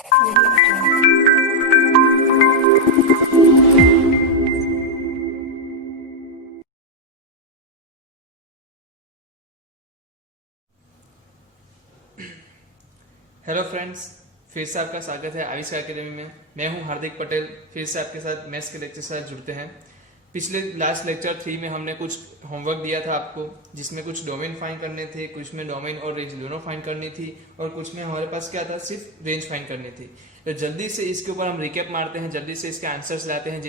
Hello friends, फिर से आपका स्वागत है आविष्कार अकेडमी में। मैं हूं हार्दिक पटेल। फिर से आपके साथ मैथ्स के लेक्चर के साथ जुड़ते हैं। पिछले लास्ट लेक्चर 3 में हमने कुछ होमवर्क दिया था आपको, जिसमें कुछ डोमेन फाइंड करने थे, कुछ में डोमेन और रेंज दोनों फाइंड करनी थी, और कुछ में हमारे पास क्या था, सिर्फ रेंज फाइंड करनी थी। तो जल्दी से इसके ऊपर हम रिकैप मारते हैं, जल्दी से इसके आंसर्स लाते हैं,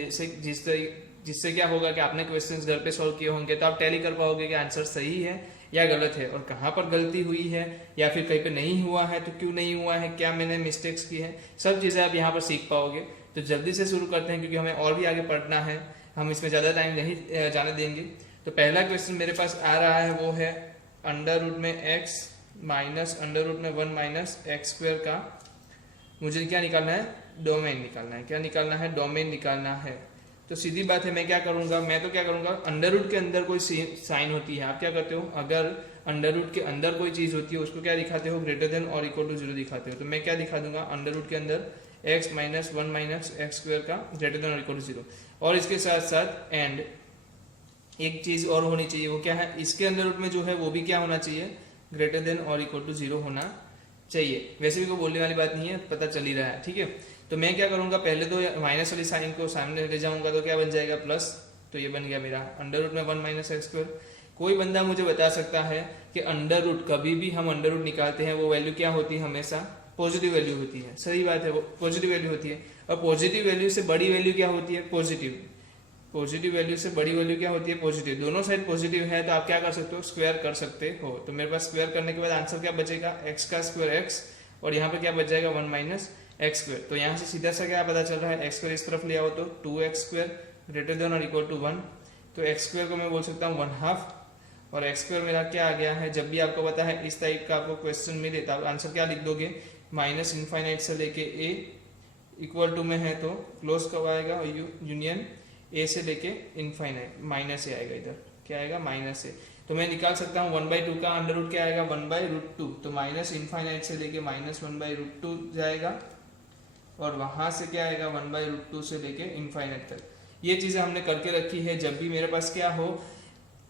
जिससे क्या होगा कि आपने क्वेश्चंस घर पे सॉल्व किए होंगे तो आप टैली कर पाओगे कि आंसर सही है या गलत है, और कहाँ पर गलती हुई है, या फिर कहीं पे नहीं हुआ है तो क्यों नहीं हुआ है, क्या मैंने मिस्टेक्स की है, सब चीज़ें आप यहाँ पर सीख पाओगे। तो जल्दी से शुरू करते हैं, क्योंकि हमें और भी आगे पढ़ना है, हम इसमें ज़्यादा टाइम नहीं जाने देंगे। तो पहला क्वेश्चन मेरे पास आ रहा है, वो है अंडर रूट में एक्स माइनस अंडर रूट में 1 माइनस एक्स स्क्वायर का मुझे क्या निकालना है, डोमेन निकालना है। क्या निकालना है, डोमेन निकालना है। तो सीधी बात है, मैं क्या करूंगा, मैं तो क्या करूंगा, अंडर रूट के अंदर कोई साइन होती है, आप क्या करते हो, अगर अंडर रूट के अंदर कोई चीज होती है उसको क्या दिखाते हो, ग्रेटर देन और इक्वल टू 0 दिखाते हो। तो मैं क्या दिखा दूंगा, अंडर रूट के अंदर x minus 1 minus x square का ग्रेटर देन और इक्वल टू 0, और इसके साथ साथ एंड एक चीज और होनी चाहिए, वो क्या है, इसके अंडर रूट में जो है वो भी क्या होना चाहिए, ग्रेटर देन और इक्वल टू 0 होना चाहिए। वैसे भी कोई बोलने वाली बात नहीं है, पता चल ही रहा है, ठीक है। तो मैं क्या करूंगा, पहले तो माइनस वाली साइन को सामने ले जाऊंगा, तो क्या बन जाएगा, प्लस। तो ये बन गया मेरा अंडर रूट में 1 माइनस एक्स स्क्वायर। कोई बंदा मुझे बता सकता है कि अंडर रूट, कभी भी हम अंडर रूट निकालते हैं वो वैल्यू क्या होती है, हमेशा पॉजिटिव वैल्यू होती है। सही बात है, वो पॉजिटिव वैल्यू होती है। और पॉजिटिव वैल्यू से बड़ी वैल्यू क्या होती है, पॉजिटिव। पॉजिटिव वैल्यू से बड़ी वैल्यू क्या होती है, पॉजिटिव। दोनों साइड पॉजिटिव है तो आप क्या कर सकते हो, स्क्वायर कर सकते हो। तो मेरे पास स्क्वायर करने के बाद आंसर क्या बचेगा, एक्स का स्क्वायर एक्स, और यहाँ पे क्या बच जाएगा 1 माइनस एक्स स्क्वायर। तो यहाँ से सीधा सा क्या पता चल रहा है, एक्स स्क्वायर इस तरफ ले आओ तो 2x स्क्वायर ग्रेटर देन और इक्वल टू 1। तो एक्स स्क्वायर को मैं बोल सकता हूँ 1/2, और एक्स स्क्वायर मेरा क्या आ गया है। जब भी आपको पता है इस टाइप का आपको क्वेश्चन मिले तो आप आंसर क्या लिख दोगे, माइनस इनफाइनाइट से लेके ए इक्वल टू में है तो क्लोज कब आएगा, यूनियन ए से लेके इनफाइनाइट, माइनस ए आएगा, इधर क्या आएगा, माइनस ए। तो मैं निकाल सकता हूँ 1/2 का अंडर रूट क्या आएगा, 1/√2। तो माइनस इनफाइनाइट से लेके माइनस 1/√2 जाएगा, और वहां से क्या आएगा 1/√2 से लेके इनफाइनाइट तक। ये चीजें हमने करके रखी है। जब भी मेरे पास क्या हो,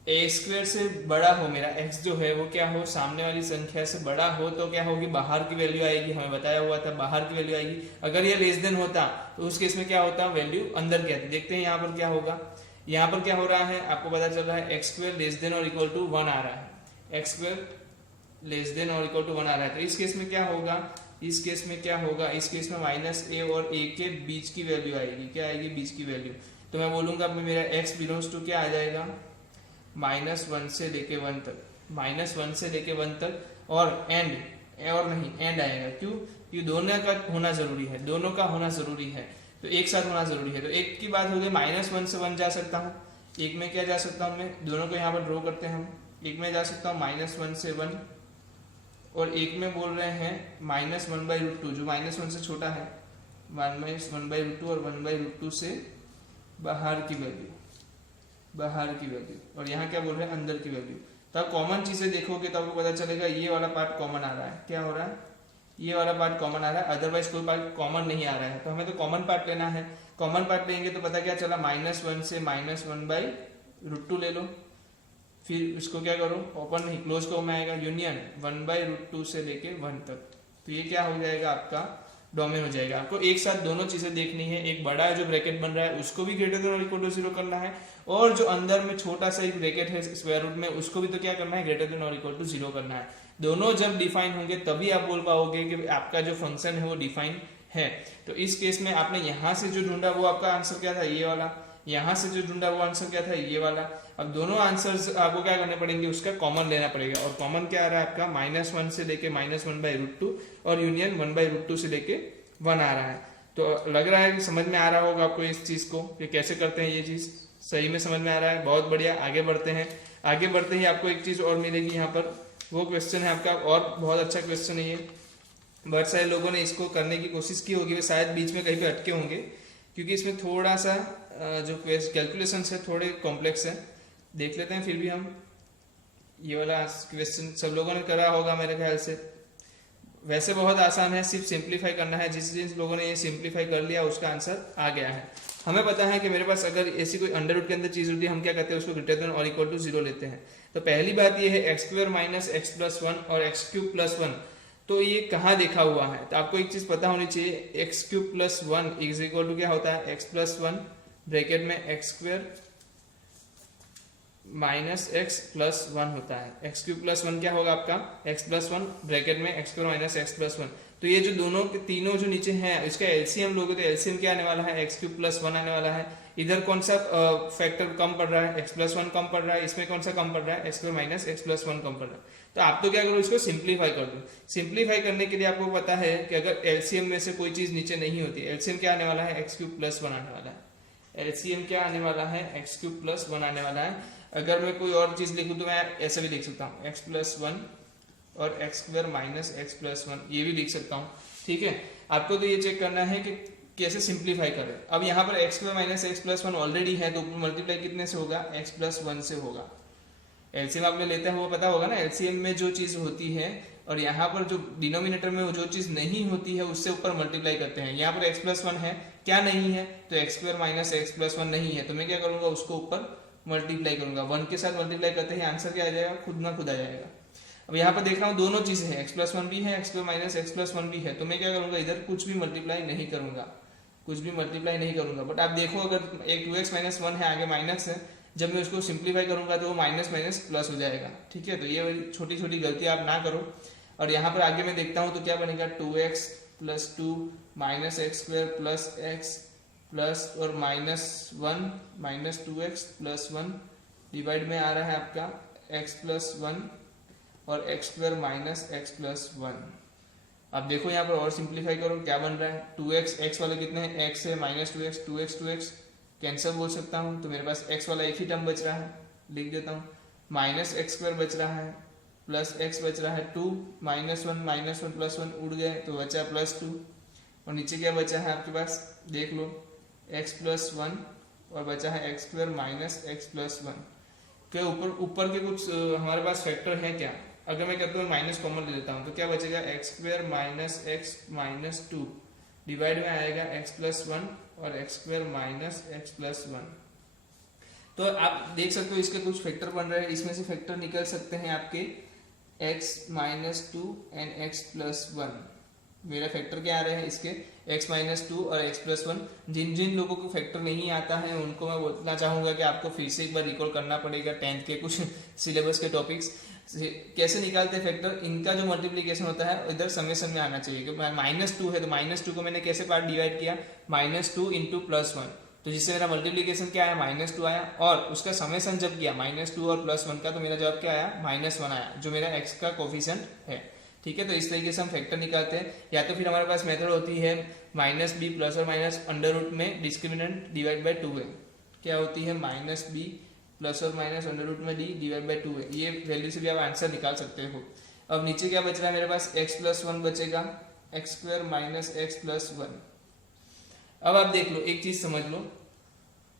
ए स्क्वायर से बड़ा हो, मेरा एक्स जो है वो क्या हो, सामने वाली संख्या से बड़ा हो, तो क्या होगी, बाहर की वैल्यू आएगी। हमें बताया हुआ था बाहर की वैल्यू आएगी। अगर ये लेस देन होता तो उस केस में क्या होता, वैल्यू अंदर की आती। देखते हैं यहाँ पर क्या होगा। यहाँ पर क्या हो रहा है, आपको पता चल रहा है एक्स स्क्वायर लेस देन और इक्वल टू 1 आ रहा है, एक्स स्क्वायर लेस देन और इक्वल टू 1 आ रहा है। तो इस केस में क्या होगा, इस केस में क्या होगा, इस केस में माइनस ए और ए के बीच की वैल्यू आएगी। क्या आएगी, बीच की वैल्यू। तो मैं बोलूंगा मेरा एक्स बिलोंग्स टू क्या आ जाएगा, -1 से लेके 1 तक, -1 से लेके 1 तक, और एंड, और नहीं एंड आएगा। क्यों, ये दोनों का होना जरूरी है, दोनों का होना जरूरी है, तो एक साथ होना जरूरी है। तो एक की बात हो गई, -1 से 1 जा सकता हूँ, एक में क्या जा सकता हूँ, मैं दोनों को यहाँ पर ड्रॉ करते हैं हम। एक में जा सकता हूँ -1 से 1, और एक में बोल रहे हैं -1/√2, जो -1 से छोटा है, 1/√2 और 1/√2 से बाहर की वैल्यू, बाहर की वैल्यू, और यहाँ क्या बोल रहे हैं, अंदर की वैल्यू। तो आप कॉमन चीजें देखोगे तो आपको पता चलेगा ये वाला पार्ट कॉमन आ रहा है। क्या हो रहा है, ये वाला पार्ट कॉमन आ रहा है, अदरवाइज कोई पार्ट कॉमन नहीं आ रहा है। तो हमें तो कॉमन पार्ट लेना है। कॉमन पार्ट लेंगे तो पता क्या चला, -1 से -1/√2 ले लो, फिर इसको क्या करो, ओपन नहीं क्लोज को में आएगा, यूनियन 1/√2 से लेके 1 तक। तो ये क्या हो जाएगा, आपका डोमेन हो जाएगा। आपको एक साथ दोनों चीजें देखनी है। एक बड़ा है जो ब्रैकेट बन रहा है उसको भी ग्रेटर देन और इक्वल टू 0 करना है, और जो अंदर में छोटा सा एक ब्रैकेट है स्क्वायर रूट में, उसको भी तो क्या करना है, ग्रेटर देन और इक्वल टू 0 करना है। दोनों जब डिफाइन होंगे तभी आप बोल पाओगे कि आपका जो फंक्शन है वो डिफाइन है। तो इस केस में आपने यहाँ से जो ढूंढा वो आपका आंसर क्या था, ये वाला। यहाँ से जो ढूंढा वो आंसर क्या था, ये वाला। अब दोनों आंसर्स आपको क्या करने पड़ेंगे, उसका कॉमन लेना पड़ेगा। और कॉमन क्या आ रहा है आपका, -1 से लेके -1/√2, और यूनियन 1/√2 से लेके 1 आ रहा है। तो लग रहा है कि समझ में आ रहा होगा आपको इस चीज को, कि कैसे करते हैं ये चीज। सही में समझ में आ रहा है, बहुत बढ़िया। आगे बढ़ते हैं। आगे बढ़ते ही आपको एक चीज और मिलेगी यहाँ पर, वो क्वेश्चन है आपका, और बहुत अच्छा क्वेश्चन है ये। बहुत सारे लोगों ने इसको करने की कोशिश की होगी, वे शायद बीच में कहीं पे अटके होंगे, क्योंकि इसमें थोड़ा सा जो कैलकुलेशन है थोड़े कॉम्प्लेक्स है। देख लेते हैं फिर भी हम। ये वाला क्वेश्चन सब लोगों ने करा होगा मेरे ख्याल से, वैसे बहुत आसान है, सिर्फ सिंप्लीफाई करना है। जिस जिन लोगों ने ये सिंप्लीफाई कर लिया उसका आंसर आ गया है। हमें पता है कि मेरे पास अगर ऐसी कोई अंडर रूट के अंदर चीज होती है, हम क्या करते हैं, उसको ग्रेटर देन और इक्वल टू 0 लेते हैं। तो पहली बात ये है x square minus x plus 1 और एक्स क्यूब प्लस 1, तो ये कहाँ देखा हुआ है? तो आपको एक चीज पता होनी चाहिए, x cube plus 1 is equal to क्या होता है, एक्स प्लस 1 ब्रैकेट में x square minus x plus 1 होता है। एक्स क्यूब प्लस 1 क्या होगा आपका, एक्स प्लस 1 ब्रैकेट में x square minus x plus 1। तो ये जो दोनों के तीनों जो नीचे हैं इसका एलसीएम लोगे तो एलसीएम क्या आने वाला है, एक्स क्यूब प्लस 1 आने वाला है। इधर कौन सा फैक्टर कम पड़ रहा है, एक्स प्लस 1 कम पड़ रहा है, इसमें कौन सा कम पड़ रहा है, x square minus x plus 1 कम पड़ रहा है। तो आप तो क्या करो, इसको सिंप्लीफाई कर दो। सिंप्लीफाई करने के लिए आपको पता है कि अगर एलसीएम में से कोई चीज नीचे नहीं होती, एलसीएम क्या आने वाला है, एक्स क्यूब प्लस 1 आने वाला है। एलसीएम क्या आने वाला है, एक्स क्यूब प्लस 1 आने वाला है। अगर मैं कोई और चीज लिखूं तो मैं ऐसा भी लिख सकता हूँ, एक्स प्लस 1 और x square minus x plus 1, ये भी लिख सकता हूँ। ठीक है, आपको तो ये चेक करना है कि कैसे सिंप्लीफाई करें। अब यहाँ पर x square minus x plus 1 already है, तो ऊपर मल्टीप्लाई कितने से होगा, एक्स प्लस 1 से होगा। एलसीएम आपने लेते हैं वो पता होगा ना, एलसीएम में जो चीज होती है और यहाँ पर जो डिनोमिनेटर में जो चीज नहीं होती है उससे ऊपर मल्टीप्लाई करते हैं। यहाँ पर एक्स प्लस 1 है, क्या नहीं है, तो x square minus x plus 1 नहीं है, तो मैं क्या करूंगा, उसको ऊपर मल्टीप्लाई करूंगा। 1 के साथ मल्टीप्लाई करते ही आंसर क्या आ जाएगा, खुद ना खुद आ जाएगा। अब यहाँ पर देख रहा हूँ दोनों चीजें हैं, एक्स प्लस 1 भी है, x square minus x plus 1 भी है, तो मैं क्या करूंगा, इधर कुछ भी मल्टीप्लाई नहीं करूंगा, कुछ भी मल्टीप्लाई नहीं करूंगा। बट आप देखो अगर एक 2x माइनस 1 है, आगे माइनस है, जब मैं उसको सिंप्लीफाई करूंगा तो वो माइनस माइनस प्लस हो जाएगा। ठीक है, तो ये छोटी छोटी गलतियां आप ना करो। और यहाँ पर आगे मैं देखता हूँ तो क्या बनेगा, 2x plus 2 minus x square plus x plus और minus 1 minus 2x plus 1 divide में आ रहा है आपका x प्लस 1 और x square minus x plus 1। अब देखो यहाँ पर और सिंप्लीफाई करो, क्या बन रहा है, 2x, x वाले कितने हैं, x है, माइनस 2x, 2x कैंसिल बोल सकता हूँ, तो मेरे पास x वाला एक ही टर्म बच रहा है, लिख देता हूँ, माइनस एक्स स्क्वायर बच रहा है प्लस x बच रहा है 2 माइनस 1 प्लस 1 उड़ गए तो बचा प्लस 2, और नीचे क्या बचा है आपके पास, देख लो, x प्लस 1 और बचा है x square minus x plus 1। क्या ऊपर के कुछ हमारे पास फैक्टर है क्या, अगर मैं कहता हूँ माइनस कॉमन ले लेता हूँ तो क्या बचेगा, x square minus x minus 2 divide में आएगा एक्स प्लस 1 और x square minus x plus 1। तो आप देख सकते हो इसके कुछ फैक्टर बन रहे हैं, इसमें से फैक्टर निकल सकते हैं आपके x minus 2 and x plus 1। मेरा फैक्टर क्या आ रहे हैं इसके, x माइनस 2 और x प्लस 1। जिन जिन लोगों को फैक्टर नहीं आता है उनको मैं बोलना चाहूंगा कि आपको फिर से एक बार रिकॉल करना पड़ेगा 10th के कुछ सिलेबस के टॉपिक्स। कैसे निकालते हैं फैक्टर, इनका जो मल्टीप्लीकेशन होता है इधर समेशन में आना चाहिए कि माइनस 2 है तो माइनस 2 को मैंने कैसे पार्ट डिवाइड किया, माइनस 2 इंटू प्लस 1, तो जिससे मेरा मल्टीप्लीकेशन क्या आया, माइनस 2 आया, और उसका समेशन जब किया माइनस 2 और प्लस 1 का, तो मेरा जवाब क्या आया, माइनस 1 आया, जो मेरा x का कोफिशिएंट है। ठीक है, तो इस तरीके से हम फैक्टर निकालते हैं। या तो फिर हमारे पास मेथड होती है माइनस बी प्लस और माइनस अंडर रूट में डिस्क्रिमिनेंट डिवाइड बाई 2 है, क्या होती है माइनस बी प्लस और माइनस अंडर रूट में डी डिवाइड बाई 2 है। ये वैल्यू से भी आप आंसर निकाल सकते हो। अब नीचे क्या बच रहा है मेरे पास, x प्लस 1 बचेगा, x square minus x plus 1। अब आप देख लो, एक चीज समझ लो,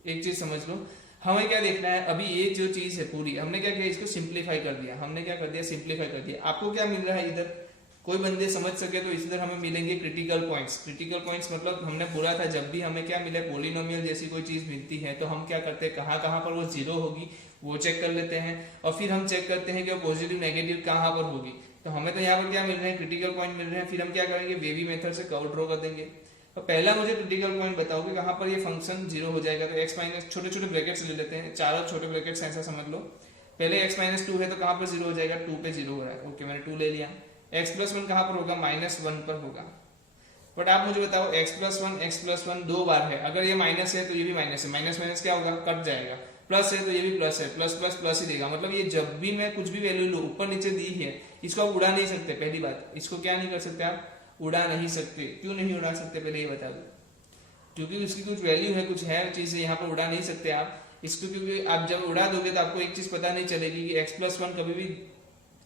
एक चीज समझ लो, हमें क्या देखना है, अभी ये जो चीज है पूरी हमने क्या किया, इसको सिंप्लीफाई कर दिया, हमने क्या कर दिया, सिंप्लीफाई कर दिया। आपको क्या मिल रहा है इधर, कोई बंदे समझ सके तो इधर हमें मिलेंगे क्रिटिकल पॉइंट्स। क्रिटिकल पॉइंट्स मतलब हमने बोला था जब भी हमें क्या मिले, पॉलिनोमियल जैसी कोई चीज मिलती है तो हम क्या करते हैं, कहाँ कहाँ पर वो जीरो होगी वो चेक कर लेते हैं, और फिर हम चेक करते हैं कि वो पॉजिटिव नेगेटिव कहाँ पर होगी। तो हमें तो यहाँ पर क्या मिल रहे हैं, क्रिटिकल पॉइंट मिल रहे हैं, फिर हम क्या करेंगे, बेबी मेथड से कर्व ड्रॉ कर देंगे। तो पहला मुझे क्रिटिकल पॉइंट बताओ कि कहाँ पर ये फंक्शन जीरो हो जाएगा। तो x माइनस छोटे छोटे ब्रैकेट्स ले लेते हैं, चारों छोटे ब्रैकेट्स ऐसा समझ लो, पहले x माइनस 2 है तो कहाँ पर जीरो हो जाएगा, 2 पे जीरो हो रहा है, ओके मैंने 2 ले लिया। x प्लस 1 कहाँ पर होगा, माइनस 1 पर होगा। बट आप मुझे बताओ x प्लस 1 दो बार है, अगर ये माइनस है तो ये भी माइनस है, माइनस माइनस क्या होगा, कट जाएगा, प्लस है तो ये भी प्लस है, प्लस प्लस प्लस ही देगा। मतलब ये जब भी मैं कुछ भी वैल्यू लूँ ऊपर नीचे दी है, इसको आप उड़ा नहीं सकते। पहली बात, इसको क्या नहीं कर सकते आप, उड़ा नहीं सकते। क्यों नहीं उड़ा सकते, पहले ये बता दो, क्योंकि उसकी कुछ वैल्यू है, कुछ है चीज यहाँ पर उड़ा नहीं सकते आप इसको, क्योंकि आप जब उड़ा दोगे तो आपको एक चीज पता नहीं चलेगी कि x प्लस 1 कभी भी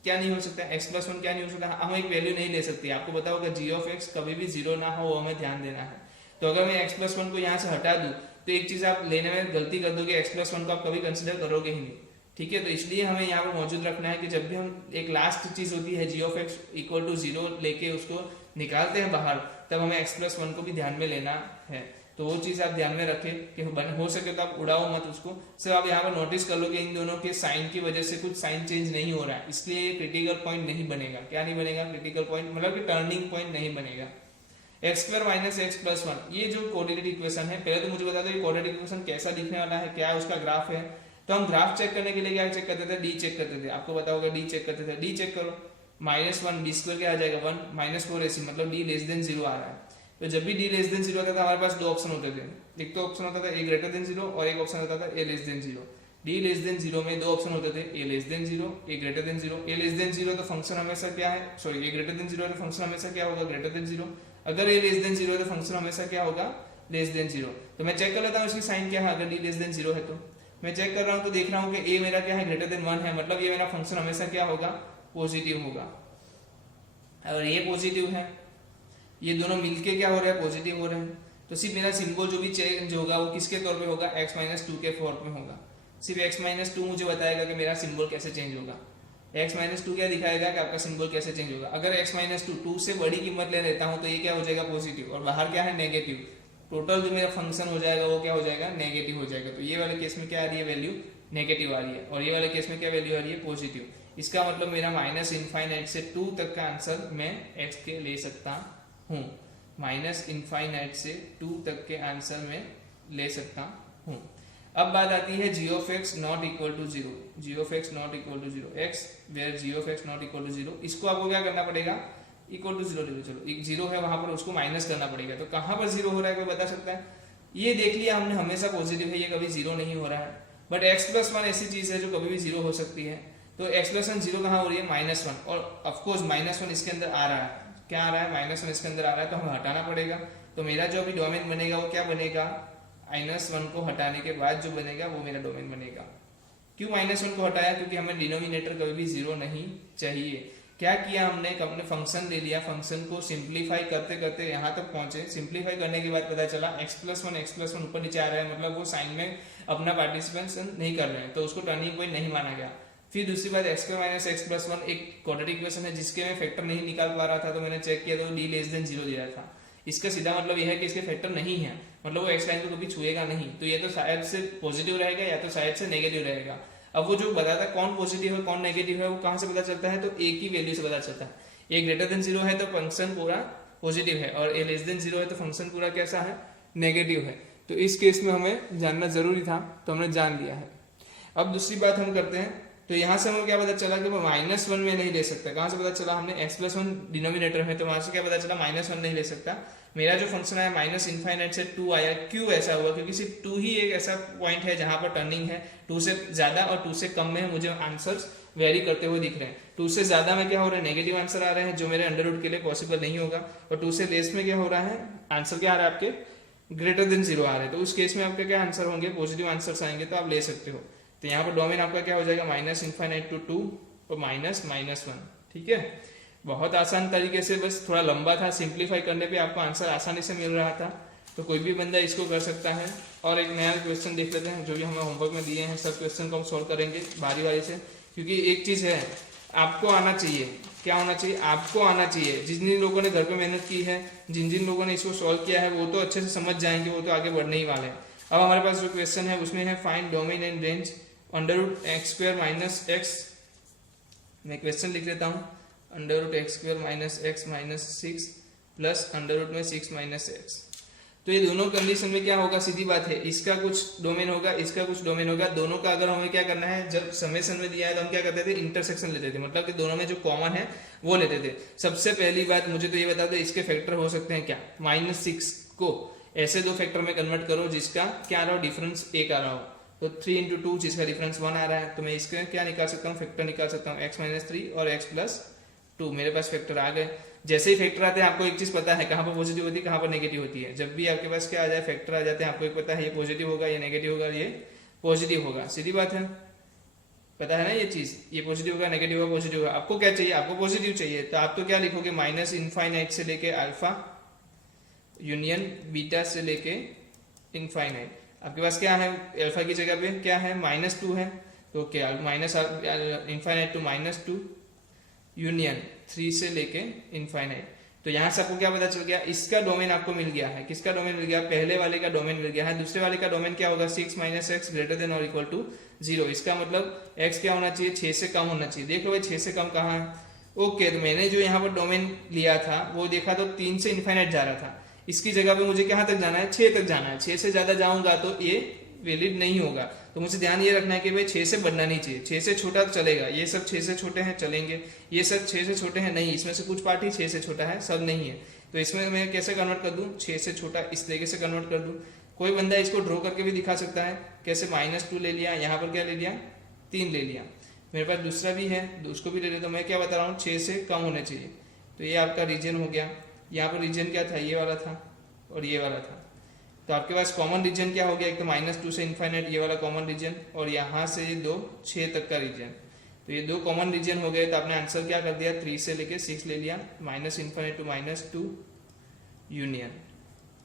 क्या नहीं हो सकता, x प्लस 1 क्या नहीं हो सकता, हम एक वैल्यू नहीं ले सकते। आपको पता होगा g ऑफ x कभी भी जीरो ना हो, वो हमें ध्यान देना है। तो अगर मैं x प्लस 1 को यहाँ से हटा दूं तो एक चीज आप लेने में गलती कर दोगे, x प्लस 1 को आप कभी कंसिडर करोगे ही नहीं, ठीक है। तो इसलिए हमें यहाँ पर मौजूद रखना है कि जब भी हम एक लास्ट चीज होती है g of x equal to 0 लेके उसको निकालते हैं बाहर, तब हमें x प्लस 1 को भी ध्यान में लेना है। तो वो चीज आप ध्यान में रखें कि हो सके तो आप उड़ाओ मत उसको। सिर्फ आप यहाँ पर नोटिस कर लो कि इन दोनों के साइन की वजह से कुछ साइन चेंज नहीं हो रहा है, इसलिए ये क्रिटिकल पॉइंट नहीं बनेगा। क्या नहीं बनेगा? क्रिटिकल पॉइंट, मतलब कि टर्निंग पॉइंट नहीं बनेगा। X square minus x plus 1 ये जो कोऑर्डिनेट इक्वेशन है, पहले तो मुझे बता दो ये कोऑर्डिनेट इक्वेशन कैसा दिखने वाला है, क्या है उसका ग्राफ है। तो हम ग्राफ चेक करने के लिए क्या चेक करते थे? डी चेक करते थे। आपको पता होगा डी चेक करते थे। डी चेक करो, -1 बी स्क्वायर क्या आ जाएगा 1 -4 AC, मतलब डी लेस देन 0 आ रहा है। तो जब भी डी लेस देन 0 आता था हमारे पास दो ऑप्शन होते थे। एक तो ऑप्शन होता था ए ग्रेटर देन 0 और एक ऑप्शन होता था a less than 0। D less than 0 में दो ऑप्शन होते थे, a less than 0, a greater than 0। A less than 0 तो फंक्शन हमेशा क्या है, सॉरी ए ग्रेटर देन 0 तो फंक्शन हमेशा क्या होगा? Greater than 0। अगर ए लेस देन 0 है तो फंक्शन हमेशा क्या होगा? Less than 0। तो मैं चेक कर लेता हूँ इसकी साइन क्या है। अगर डी लेस देन 0 है तो मैं चेक कर रहा हूँ तो देख रहा हूँ कि ए मेरा क्या है? ग्रेटर देन 1 है, मतलब ये मेरा फंक्शन हमेशा क्या होगा? पॉजिटिव होगा। और ये पॉजिटिव है, ये दोनों मिलके क्या हो रहा है? पॉजिटिव हो रहे हैं। तो सिर्फ मेरा सिंबल जो भी चेंज होगा वो किसके तौर पे होगा? x माइनस 2 के फॉर्म में होगा। सिर्फ x माइनस 2 मुझे बताएगा कि मेरा सिंबल कैसे चेंज होगा। x माइनस 2 क्या दिखाएगा कि आपका सिंबल कैसे चेंज होगा। अगर x माइनस 2 से बड़ी कीमत ले लेता हूँ तो ये क्या हो जाएगा? पॉजिटिव, और बाहर क्या है? नेगेटिव। टोटल जो मेरा फंक्शन हो जाएगा वो क्या हो जाएगा? नेगेटिव हो जाएगा। तो ये वाले केस में क्या आ रही है? वैल्यू नेगेटिव आ रही है, और ये वाले केस में क्या वैल्यू आ रही है? पॉजिटिव। इसका मतलब मेरा माइनस इनफाइनाइट से 2 तक का आंसर मैं x के ले सकता हूँ। माइनस इनफाइनाइट से 2 तक के आंसर में ले सकता हूँ। अब बात आती है g of x not equal to 0। G of x not equal to 0, x where g of x not equal to 0। इसको आपको क्या करना पड़ेगा? इक्वल टू 0 ले लो। चलो एक 0 है वहां पर, उसको माइनस करना पड़ेगा। तो कहां पर 0 हो रहा है कोई बता सकता है? ये देख लिया हमने, हमेशा पॉजिटिव है, ये कभी 0 नहीं हो रहा है। बट x प्लस 1 ऐसी चीज है जो कभी भी 0 हो सकती है। तो x प्लस 1 0 कहाँ हो रही है? -1, और ऑफकोर्स -1 इसके अंदर आ रहा है। क्या आ रहा है? -1 इसके अंदर आ रहा है, तो हमें हटाना पड़ेगा। तो मेरा जो अभी डोमेन बनेगा वो क्या बनेगा? -1 को हटाने के बाद जो बनेगा वो मेरा डोमेन बनेगा। क्यों -1 को हटाया? क्योंकि हमें डिनोमिनेटर कभी भी 0 नहीं चाहिए। क्या किया हमने? अपने फंक्शन ले लिया, फंक्शन को सिंप्लीफाई करते करते यहाँ तक पहुंचे। सिंप्लीफाई करने के बाद पता चला x प्लस 1 ऊपर नीचे आ रहा है, मतलब वो साइन में अपना पार्टिसिपेशन नहीं कर रहे हैं, तो उसको टर्निंग पॉइंट नहीं माना गया। फिर दूसरी बात, x square minus x plus 1 एक क्वाड्रेटिक इक्वेशन है जिसके मैं फैक्टर नहीं निकाल पा रहा था, तो मैंने चेक किया तो डी लेस देन 0 दे रहा था। इसका सीधा मतलब यह है कि इसके फैक्टर नहीं है, मतलब वो x लाइन को कभी छुएगा नहीं। तो ये तो शायद से पॉजिटिव रहेगा या तो शायद से नेगेटिव रहेगा। अब वो जो बताता है कौन पॉजिटिव है कौन नेगेटिव है, वो कहाँ से पता चलता है? तो a की वैल्यू से पता चलता है। a ग्रेटर देन 0 है तो फंक्शन पूरा पॉजिटिव है, और a लेस देन 0 है तो फंक्शन पूरा कैसा है? नेगेटिव है। तो इस केस में हमें जानना जरूरी था, तो हमने जान लिया है। अब दूसरी बात हम करते हैं, तो यहाँ से हमें क्या पता चला कि -1 में नहीं ले सकता। कहाँ से पता चला? हमने x प्लस 1 डिनोमिनेटर में, तो वहां से क्या पता चला? -1 नहीं ले सकता। मेरा जो फंक्शन आया माइनस इनफाइनाइट से 2 आया। क्यों ऐसा हुआ? क्योंकि सिर्फ 2 ही एक ऐसा पॉइंट है जहां पर टर्निंग है। 2 से ज्यादा और 2 से कम में मुझे आंसर्स वेरी करते हुए दिख रहे हैं। 2 से ज्यादा में क्या हो रहा है? नेगेटिव आंसर आ रहे हैं, जो मेरे अंडर रूट के लिए पॉसिबल नहीं होगा। और 2 से लेस में क्या हो रहा है? आंसर क्या आ रहा है आपके? ग्रेटर देन 0 आ रहे हैं। तो उस केस में आपके क्या आंसर होंगे? पॉजिटिव आंसर्स आएंगे, तो आप ले सकते हो। तो यहाँ पर डोमेन आपका क्या हो जाएगा? माइनस इनफाइनाइट टू 2 और -1। ठीक है, बहुत आसान तरीके से, बस थोड़ा लंबा था, सिंप्लीफाई करने पे आपको आंसर आसानी से मिल रहा था। तो कोई भी बंदा इसको कर सकता है। और एक नया क्वेश्चन देख लेते हैं जो भी हमें होमवर्क में दिए हैं। सब क्वेश्चन को हम सॉल्व करेंगे बारी बारी से, क्योंकि एक चीज है, आपको आना चाहिए। क्या होना चाहिए? आपको आना चाहिए। जिन जिन लोगों ने घर पे मेहनत की है, जिन जिन लोगों ने इसको सॉल्व किया है, वो तो अच्छे से समझ जाएंगे, वो तो आगे बढ़ने ही वाले हैं। अब हमारे पास जो क्वेश्चन है उसमें है find domain and range under root x square minus x. मैं क्वेश्चन लिख लेता हूँ, under root x square minus x minus 6 plus under root में 6 माइनस एक्स। तो ये दोनों कंडीशन में क्या होगा? सीधी बात है, इसका कुछ डोमेन होगा, इसका कुछ डोमेन होगा। दोनों का अगर हमें क्या करना है, जब समेशन में दिया है तो हम क्या करते थे? इंटरसेक्शन लेते थे, मतलब कि दोनों में जो कॉमन है वो लेते थे। सबसे पहली बात मुझे तो ये बता दो, इसके फैक्टर हो सकते हैं क्या? -6 को ऐसे दो फैक्टर में कन्वर्ट करो जिसका क्या आ रहा हो? डिफरेंस 1 आ रहा हो। तो 3 into 2 जिसका डिफरेंस 1 आ रहा है, तो मैं इसका क्या निकाल सकता हूँ? फैक्टर निकाल सकता हूँ x - 3 और x + 2। मेरे पास फैक्टर आ गए। जैसे ही फैक्टर आते हैं आपको एक चीज पता है कहाँ पर पॉजिटिव होती है, कहाँ पर नेगेटिव होती है। जब भी आपके पास क्या आ जाए, फैक्टर आ जाते हैं, आपको एक पता है ये पॉजिटिव होगा, ये नेगेटिव होगा, ये पॉजिटिव होगा। सीधी बात है, पता है ना ये चीज, ये पॉजिटिव होगा, नेगेटिव होगा, पॉजिटिव होगा। आपको क्या चाहिए? आपको पॉजिटिव चाहिए, तो आप तो क्या लिखोगे? माइनस इनफाइनाइट से लेके अल्फा यूनियन बीटा से लेके इनफाइनाइट। आपके पास क्या है? अल्फा की जगह पे क्या है? -2 है, तो क्या माइनस इनफाइनाइट टू -2 यूनियन 3 से लेके इनफाइनाइट। तो यहाँ से आपको क्या पता चल गया, इसका डोमेन आपको मिल गया है। किसका डोमेन मिल गया, पहले वाले का डोमेन मिल गया है। दूसरे वाले का डोमेन क्या होगा, 6 - x ग्रेटर देन और इक्वल टू 0। इसका मतलब x क्या होना चाहिए, 6 से कम होना चाहिए। देख लो भाई 6 से कम कहाँ है। ओके, तो मैंने जो यहाँ पर डोमेन लिया था वो देखा तो 3 से इनफाइनाइट जा रहा था। इसकी जगह पे मुझे कहाँ तक जाना है, 6 तक जाना है। 6 से ज्यादा जाऊंगा तो ये वैलिड नहीं होगा। तो मुझे ध्यान ये रखना है कि भाई 6 से बढ़ना नहीं चाहिए। 6 से छोटा चलेगा, ये सब 6 से छोटे हैं चलेंगे, ये सब 6 से छोटे हैं नहीं, इसमें से कुछ पार्ट ही 6 से छोटा है, सब नहीं है। तो इसमें मैं कैसे कन्वर्ट कर दूं, 6 से छोटा इस तरीके से कन्वर्ट कर दूं। कोई बंदा इसको ड्रॉ करके भी दिखा सकता है, कैसे -2 ले लिया, यहाँ पर क्या ले लिया, 3 ले लिया। मेरे पास दूसरा भी है, उसको भी ले लिया। तो मैं क्या बता रहा हूँ, 6 से कम होने चाहिए। तो ये आपका रीजन हो गया। यहाँ पर रीजन क्या था, ये वाला था और ये वाला था। तो आपके पास कॉमन रीजन क्या हो गया, एक तो -2 से इनफाइनाइट ये वाला कॉमन रीजन, और यहाँ से ये 2 6 तक का रीजन। तो ये 2 कॉमन रीजन हो गए। तो आपने आंसर क्या कर दिया, 3 से लेके 6 ले लिया, -इनफाइनाइट टू -2 यूनियन।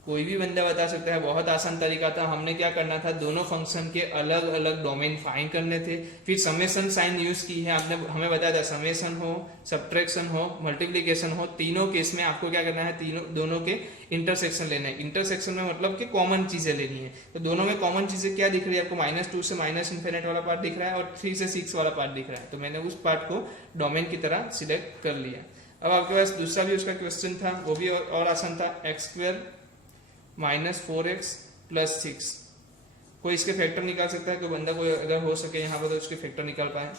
कोई भी बंदा बता सकता है, बहुत आसान तरीका था। हमने क्या करना था, दोनों फंक्शन के अलग अलग डोमेन फाइंड करने थे। फिर समेशन साइन यूज की है आपने, हमें बताया था समेशन हो, सब्ट्रैक्शन हो, मल्टीप्लिकेशन हो, तीनों केस में आपको क्या करना है, दोनों के इंटरसेक्शन लेना है। इंटरसेक्शन में मतलब कि कॉमन चीजें लेनी है। तो दोनों में कॉमन चीजें क्या दिख रही है आपको, -2 से -इनफिनिट वाला पार्ट दिख रहा है और 3 से 6 वाला पार्ट दिख रहा है। तो मैंने उस पार्ट को डोमेन की तरह सिलेक्ट कर लिया। अब आपके पास दूसरा भी उसका क्वेश्चन था, वो भी और आसान था। x² -4x + 6। कोई इसके फैक्टर निकाल सकता है, कोई बंदा कोई अगर हो सके यहाँ पर तो उसके फैक्टर निकाल पाए।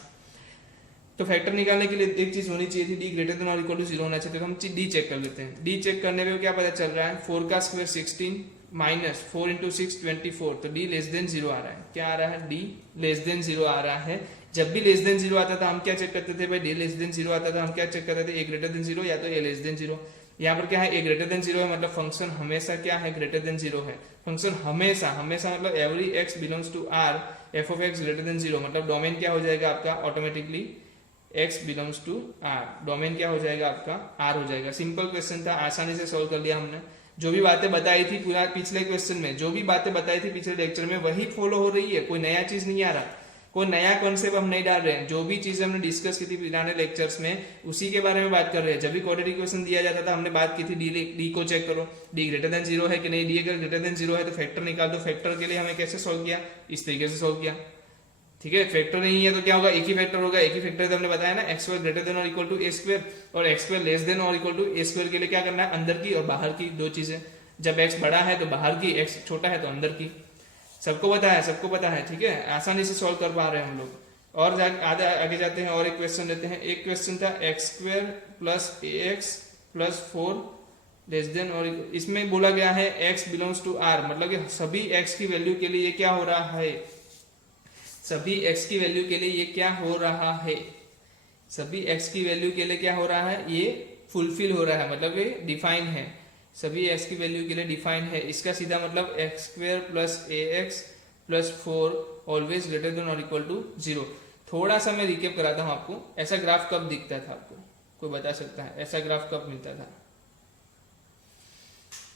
तो फैक्टर निकालने के लिए एक चीज होनी चाहिए थी, d ग्रेटर देन और इक्वल टू 0 होना चाहिए। तो हम d चेक कर लेते हैं। d चेक करने में क्या पता चल रहा है, 4 का स्क्वायर 16 -4 × 6 24। तो d लेस देन 0 आ रहा है। क्या आ रहा है, d लेस देन 0 आ रहा है। जब भी लेस देन 0 आता था हम क्या चेक करते थे भाई, d लेस देन 0 आता था हम क्या चेक करते थे, a ग्रेटर देन 0 या तो a लेस देन 0। यहाँ पर क्या है, a ग्रेटर देन 0 है, मतलब फंक्शन हमेशा क्या है, ग्रेटर देन 0 है। फंक्शन हमेशा हमेशा मतलब every x belongs to r f of x greater than 0, मतलब डोमेन क्या हो जाएगा आपका automatically x belongs to r। Domain क्या हो जाएगा आपका r हो जाएगा। सिंपल क्वेश्चन था, आसानी से सॉल्व कर लिया हमने। जो भी बातें बताई थी पूरा पिछले क्वेश्चन में, जो भी बातें बताई थी पिछले लेक्चर में वही फॉलो हो रही है। कोई नया चीज नहीं आ रहा, कोई नया कॉन्सेप्ट हम नहीं डाल रहे हैं। जो भी चीजें हमने डिस्कस की थी पुराने लेक्चर्स में उसी के बारे में बात कर रहे हैं। जब भी क्वाड्रेटिक क्वेश्चन दिया जाता था हमने बात की थी डी को चेक करो, डी ग्रेटर देन 0 है कि नहीं। डी अगर ग्रेटर देन 0 है तो फैक्टर निकाल दो। फैक्टर के लिए हमें कैसे सोल्व किया, इस तरीके से सोल्व किया। ठीक है, फैक्टर नहीं है तो क्या होगा, एक ही फैक्टर होगा। एक ही फैक्टर तो हमने बताया ना, x² ग्रेटर देन और इक्वल टू a² और x² लेस देन और इक्वल टू a² के लिए क्या करना है, अंदर की और बाहर की दो चीजें। जब x बड़ा है तो बाहर की, x छोटा है तो अंदर की। सबको पता है, सबको पता है। ठीक है, आसानी से सॉल्व कर पा रहे हैं हम लोग। और आगे जाते हैं और एक क्वेश्चन लेते हैं। एक क्वेश्चन था x² + ax + 4 लेस देन और इसमें बोला गया है x बिलोंग्स टू r, मतलब कि सभी x की वैल्यू के लिए ये क्या हो रहा है, सभी x की वैल्यू के लिए ये क्या हो रहा है, सभी x की वैल्यू के लिए क्या हो रहा है, ये फुलफिल हो रहा है, मतलब ये डिफाइन है। सभी x की वैल्यू के लिए डिफाइन है। इसका सीधा मतलब x² + ax + 4 always greater than और इक्वल टू 0। थोड़ा सा मैं रिकेप कराता हूं आपको। ऐसा ग्राफ कब दिखता था आपको, कोई बता सकता है ऐसा ग्राफ कब मिलता था?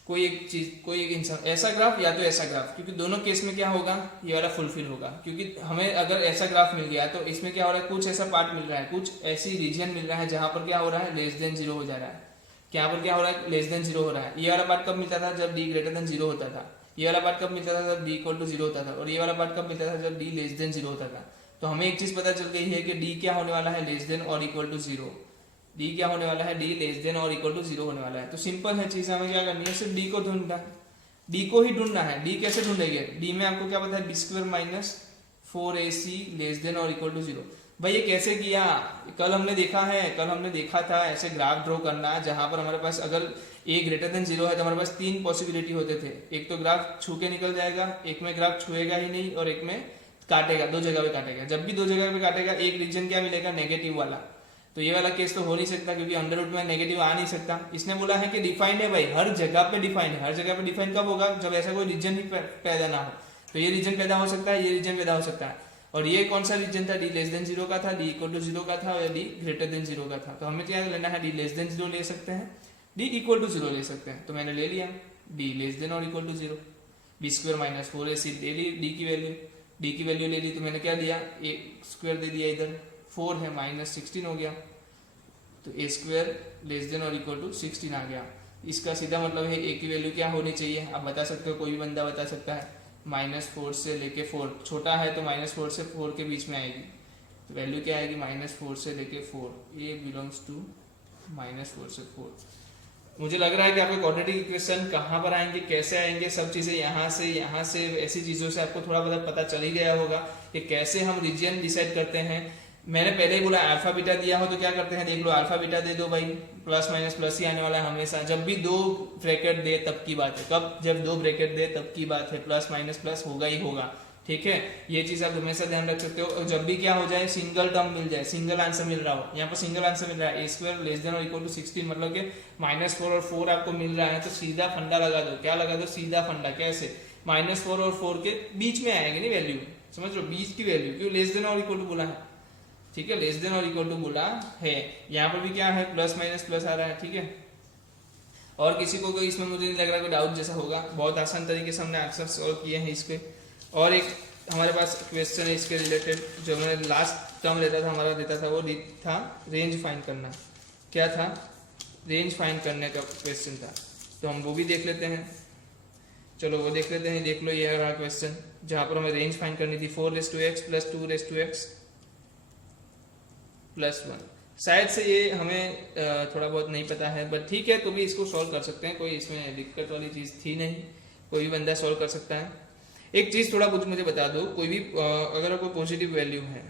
कोई एक चीज, कोई एक इंसान, ऐसा ग्राफ या तो ऐसा ग्राफ, क्योंकि दोनों केस में क्या होगा, ये वाला फुलफिल होगा। क्योंकि हमें अगर ऐसा ग्राफ मिल गया तो इसमें क्या हो रहा है, कुछ ऐसा पार्ट मिल रहा है, कुछ ऐसी रीजन मिल रहा है जहां पर क्या हो रहा है, लेस देन 0 हो जा रहा है। यहाँ पर क्या हो रहा है, लेस देन 0 हो रहा है। ये वाला पार्ट कब मिलता था, जब d ग्रेटर देन 0 होता था। ये वाला पार्ट कब मिलता था, जब d इक्वल टू 0 होता था। और ये वाला पार्ट कब मिलता था, जब d लेस देन 0 होता था। तो हमें एक चीज पता चल गई है कि d क्या होने वाला है, लेस देन और इक्वल टू 0। d क्या होने वाला है, d लेस देन और इक्वल टू 0 होने वाला है। तो सिंपल है चीज, हमें क्या करनी है, सिर्फ d को ढूंढना है। d को ही ढूंढना है। d कैसे ढूंढेंगे, d में आपको क्या पता है, b² - 4ac लेस देन और इक्वल टू 0। भाई ये कैसे किया, कल हमने देखा है, कल हमने देखा था ऐसे ग्राफ ड्रॉ करना, जहां पर हमारे पास अगर a ग्रेटर देन 0 है तो हमारे पास 3 पॉसिबिलिटी होते थे। एक तो ग्राफ छू के निकल जाएगा, एक में ग्राफ छुएगा ही नहीं, और एक में काटेगा, दो जगह पे काटेगा। जब भी दो जगह पे काटेगा एक रीजन क्या मिलेगा, नेगेटिव वाला। तो ये वाला केस तो हो नहीं सकता, क्योंकि अंडर रूट में नेगेटिव आ नहीं सकता। इसने बोला है कि डिफाइन है भाई, हर जगह पे डिफाइन है। हर जगह पे डिफाइन कब होगा, जब ऐसा कोई रीजन ही पैदा ना हो। तो ये रीजन पैदा हो सकता है, ये रीजन पैदा हो सकता है। और ये कौन सा रीजन था, d लेस देन 0 का था, d इक्वल टू 0 का था, और d ग्रेटर देन 0 का था। तो हमें क्या लेना है, d लेस देन 0 ले सकते हैं, d इक्वल टू 0 ले सकते हैं। तो मैंने ले लिया d लेस देन और इक्वल टू 0। b² - 4ac ले ली d की वैल्यू। डी की वैल्यू ले ली तो मैंने क्या दिया, ए स्क्वायर दे दिया, इधर 4 है -16 हो गया, तो ए स्क्वायर लेस देन और इक्वल टू 16 आ गया। इसका सीधा मतलब है ए की वैल्यू क्या होनी चाहिए, आप बता सकते हो, कोई भी बंदा बता सकता है, -4 से लेके 4, छोटा है तो -4 से 4 के बीच में आएगी, तो वैल्यू क्या आएगी -4 से लेके 4, ए बिलोंग्स टू -4 से 4। मुझे लग रहा है कि आपके क्वाड्रेटिक इक्वेशन कहाँ पर आएंगे, कैसे आएंगे, सब चीज़ें यहाँ से ऐसी चीज़ों से आपको थोड़ा बहुत पता चल ही गया होगा कि कैसे हम रीजन डिसाइड करते हैं। मैंने पहले ही बोला अल्फा बीटा दिया हो तो क्या करते हैं, देख लो अल्फा बीटा दे दो भाई, प्लस माइनस प्लस ही आने वाला है हमेशा, जब भी दो ब्रैकेट दे तब की बात है, कब, जब दो ब्रैकेट दे तब की बात है, प्लस माइनस प्लस होगा ही होगा, ठीक है, ये चीज आप हमेशा ध्यान रख सकते हो। और जब भी क्या हो जाए, सिंगल टर्म मिल जाए, सिंगल आंसर मिल रहा हो, यहाँ पर सिंगल आंसर मिल रहा है, ए स्क्वायर लेस देन और इक्वल टू 16, मतलब कि -4 और 4 आपको मिल रहा है, तो सीधा फंडा लगा दो, क्या लगा दो, सीधा फंडा, कैसे, -4 और 4 के बीच में आएगी नहीं वैल्यू, समझ लो, बीच की वैल्यू, क्यों, लेस देन और इक्वल टू बोला है, ठीक है, लेस देन और इक्वल टू बोला है, यहाँ पर भी क्या है, प्लस माइनस प्लस आ रहा है, ठीक है। और किसी को कोई इसमें मुझे नहीं लग रहा कोई डाउट जैसा होगा, बहुत आसान तरीके से हमने आंसर सॉल्व किए हैं इसके। और एक हमारे पास क्वेश्चन है इसके रिलेटेड, जो मैंने लास्ट टर्म लेता था हमारा देता था, वो था रेंज फाइंड करना, क्या था, रेंज फाइंड करने का क्वेश्चन था, तो हम वो भी देख लेते हैं, चलो वो देख लेते हैं, देख लो ये रहा क्वेश्चन, जहाँ पर हमें रेंज फाइंड करनी थी, 4x प्लस 2x प्लस 1। शायद से ये हमें थोड़ा बहुत नहीं पता है, बट ठीक है, तो भी इसको सॉल्व कर सकते हैं, कोई इसमें दिक्कत वाली चीज़ थी नहीं, कोई भी बंदा सॉल्व कर सकता है। एक चीज़ थोड़ा कुछ मुझे बता दो, कोई भी अगर कोई पॉजिटिव वैल्यू है,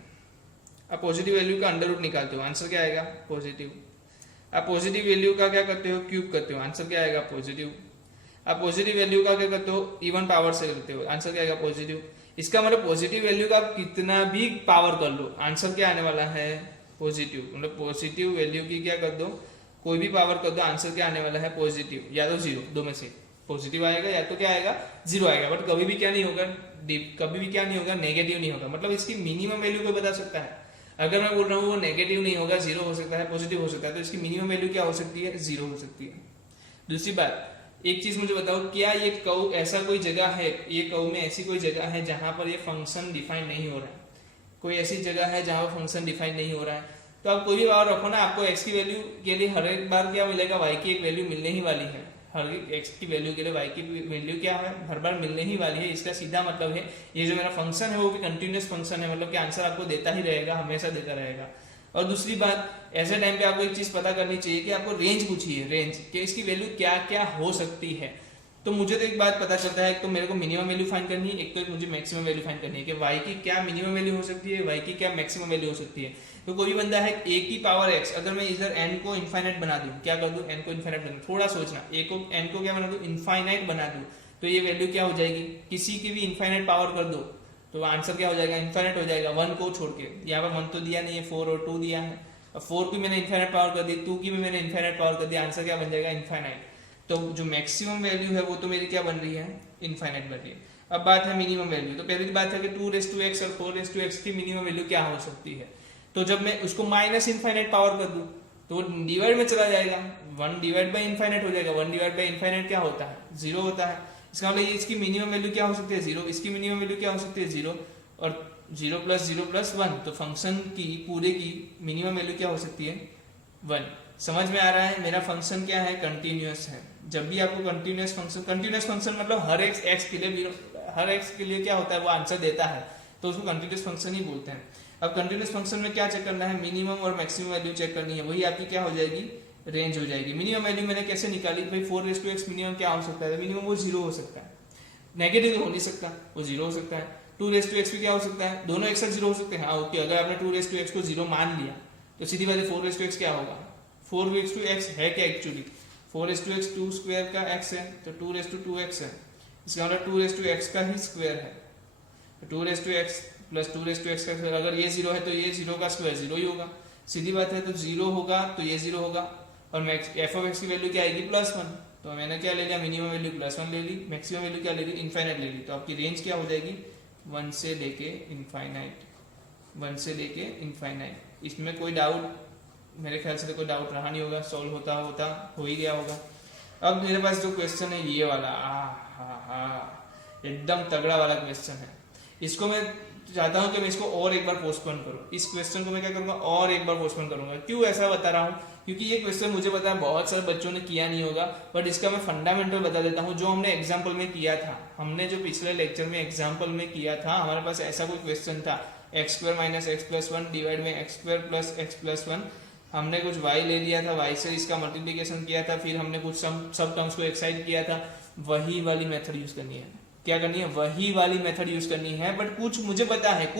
आप पॉजिटिव वैल्यू का अंडर रूट निकालते हो, आंसर क्या आएगा, पॉजिटिव। आप पॉजिटिव वैल्यू का क्या करते हो, क्यूब करते हो, आंसर क्या आएगा, पॉजिटिव। आप पॉजिटिव वैल्यू का क्या करते हो, इवन पावर से करते हो, आंसर क्या आएगा, पॉजिटिव। इसका मतलब पॉजिटिव वैल्यू का आप कितना भी पावर कर लो, आंसर क्या आने वाला है, पॉजिटिव। मतलब पॉजिटिव वैल्यू की क्या कर दो, कोई भी पावर कर दो, आंसर क्या आने वाला है, पॉजिटिव, या तो जीरो, दो में से पॉजिटिव आएगा या तो क्या आएगा, जीरो आएगा, बट कभी भी क्या नहीं होगा, कभी भी क्या नहीं होगा, नेगेटिव नहीं होगा। मतलब इसकी मिनिमम वैल्यू कोई बता सकता है, अगर मैं बोल रहा हूँ वो नेगेटिव नहीं होगा, जीरो हो सकता है, पॉजिटिव हो सकता है, तो इसकी मिनिमम वैल्यू क्या हो सकती है, जीरो हो सकती है। दूसरी बात, एक चीज मुझे बताओ, क्या ये कर्व ऐसा कोई जगह है, ये कर्व में ऐसी कोई जगह है जहां पर ये फंक्शन डिफाइन नहीं हो रहा है, कोई ऐसी जगह है जहां पर फंक्शन डिफाइन नहीं हो रहा है, तो आप कोई भी पावर रखो ना, आपको एक्स की वैल्यू के लिए हर एक बार क्या मिलेगा, वाई की एक वैल्यू मिलने ही वाली है, हर एक्स की वैल्यू के लिए वाई की वैल्यू क्या है, हर बार मिलने ही वाली है। इसका सीधा मतलब है ये जो मेरा फंक्शन है वो भी कंटिन्यूस फंक्शन है, मतलब कि आंसर आपको देता ही रहेगा, हमेशा देता रहेगा। और दूसरी बात, ऐसे टाइम पे आपको एक चीज पता करनी चाहिए कि आपको रेंज पूछी है, रेंज कि इसकी वैल्यू क्या क्या हो सकती है। तो मुझे तो एक बात पता चलता है, एक तो मेरे को मिनिमम वैल्यू फाइंड करनी है, एक तो मुझे मैक्सिमम वैल्यू फाइंड करनी है कि y की क्या मिनिमम वैल्यू हो सकती है, y की क्या मैक्सिमम वैल्यू हो सकती है। तो कोई भी बंदा है a की पावर x, अगर मैं इधर n को इनफाइनाइट बना दूं, क्या कर दूं, n को इनफाइनाइट बना दूं, थोड़ा सोचना, n को क्या बना दूं, इनफाइनाइट बना दूं, तो ये वैल्यू क्या हो जाएगी, किसी की भी इनफाइनाइट पावर कर दो तो आंसर क्या हो जाएगा, इनफाइनाइट हो जाएगा, 1 को छोड़ के। यहाँ पर 1 तो दिया नहीं है, 4 और 2 दिया है, 4 की मैंने इनफाइनाइट पावर कर दी, 2 की भी मैंने इनफाइनाइट पावर कर दी, आंसर क्या बन जाएगा, इनफाइनाइट। तो जो मैक्सिमम वैल्यू है वो तो मेरी क्या बन रही है, इनफाइनाइट बन रही है। अब बात है मिनिमम वैल्यू, तो पहली बात है कि 2x और 4x की मिनिमम वैल्यू क्या हो सकती है। तो जब मैं उसको माइनस इनफाइनाइट पावर कर दूं तो डिवाइड में चला जाएगा, 1 डिवाइड बाई इनफाइनाइट हो जाएगा, 1 डिवाइड बाई इनफाइनाइट क्या होता है, जीरो होता है। इसका मतलब इसकी मिनिमम वैल्यू क्या हो सकती है, जीरो, इसकी मिनिमम वैल्यू क्या हो सकती है, जीरो, और 0 प्लस 1, तो फंक्शन की पूरे की मिनिमम वैल्यू क्या हो सकती है, 1। समझ में आ रहा है, मेरा फंक्शन क्या है, कंटिन्यूअस है। जब भी आपको कंटिन्यूअस फंक्शन मतलब हर एक्स के लिए क्या होता है, वो आंसर देता है, तो उसको कंटिन्यूअस फंक्शन ही बोलते हैं। अब कंटिन्यूअस फंक्शन में क्या चेक करना है, मिनिमम और मैक्सिमम वैल्यू चेक करनी है, वही आपकी क्या हो जाएगी, रेंज हो जाएगी। मिनिमम वैल्यू मैंने कैसे निकाली भाई, 4x मिनिमम क्या हो सकता है, मिनिमम वो जीरो हो सकता है, नेगेटिव हो नहीं सकता, वो जीरो हो सकता है। 2x भी क्या हो सकता है, दोनों एक साथ जीरो हो सकते हैं, हाँ ओके। अगर आपने 2x को जीरो मान लिया तो सीधी बात है 4x क्या होगा, 4x है क्या एक्चुअली, 4x 2 स्क्वायर का x है, तो 2x है, इसका मतलब 2x का ही स्क्वायर है, 2x प्लस 2x का स्क्वायर, अगर ये जीरो है तो ये जीरो का स्क्वायर जीरो ही होगा, सीधी बात है। तो जीरो होगा तो ये जीरो होगा, और f की वैल्यू क्या आएगी, +1, तो मैंने क्या ले लिया, मिनिमम वैल्यू +1 ले ली, मैक्सिमम वैल्यू क्या ले ली, इनफाइनाइट ले ली। तो आपकी रेंज क्या हो जाएगी, 1 से लेके इनफाइनाइट, 1 से लेके इनफाइनाइट। इसमें कोई डाउट, मेरे ख्याल से कोई डाउट रहा नहीं होगा, सॉल्व होता हो ही गया होगा। अब मेरे पास जो क्वेश्चन है ये वाला, एकदम तगड़ा वाला क्वेश्चन है। इसको मैं चाहता हूँ कि मैं इसको और एक बार पोस्टपोन करूँ, इस क्वेश्चन को मैं क्या करूँगा और एक बार पोस्टपोन करूँगा। क्यों ऐसा बता रहा हूँ, क्योंकि ये क्वेश्चन मुझे पता है बहुत सारे बच्चों ने किया नहीं होगा, बट इसका मैं फंडामेंटल बता देता हूँ जो हमने एग्जाम्पल में किया था। हमने जो पिछले लेक्चर में एग्जाम्पल में किया था, हमारे पास ऐसा कोई क्वेश्चन था x square minus x plus one divide में x square plus x plus one. हमने कुछ y ले लिया था, y से इसका मल्टीप्लिकेशन किया था, फिर हमने कुछ सब टर्म्स को एक्साइड किया था। वही वाली मेथड यूज करनी है। क्या करनी है, वही वाली मेथड यूज करनी है। बट कुछ मुझे पता है,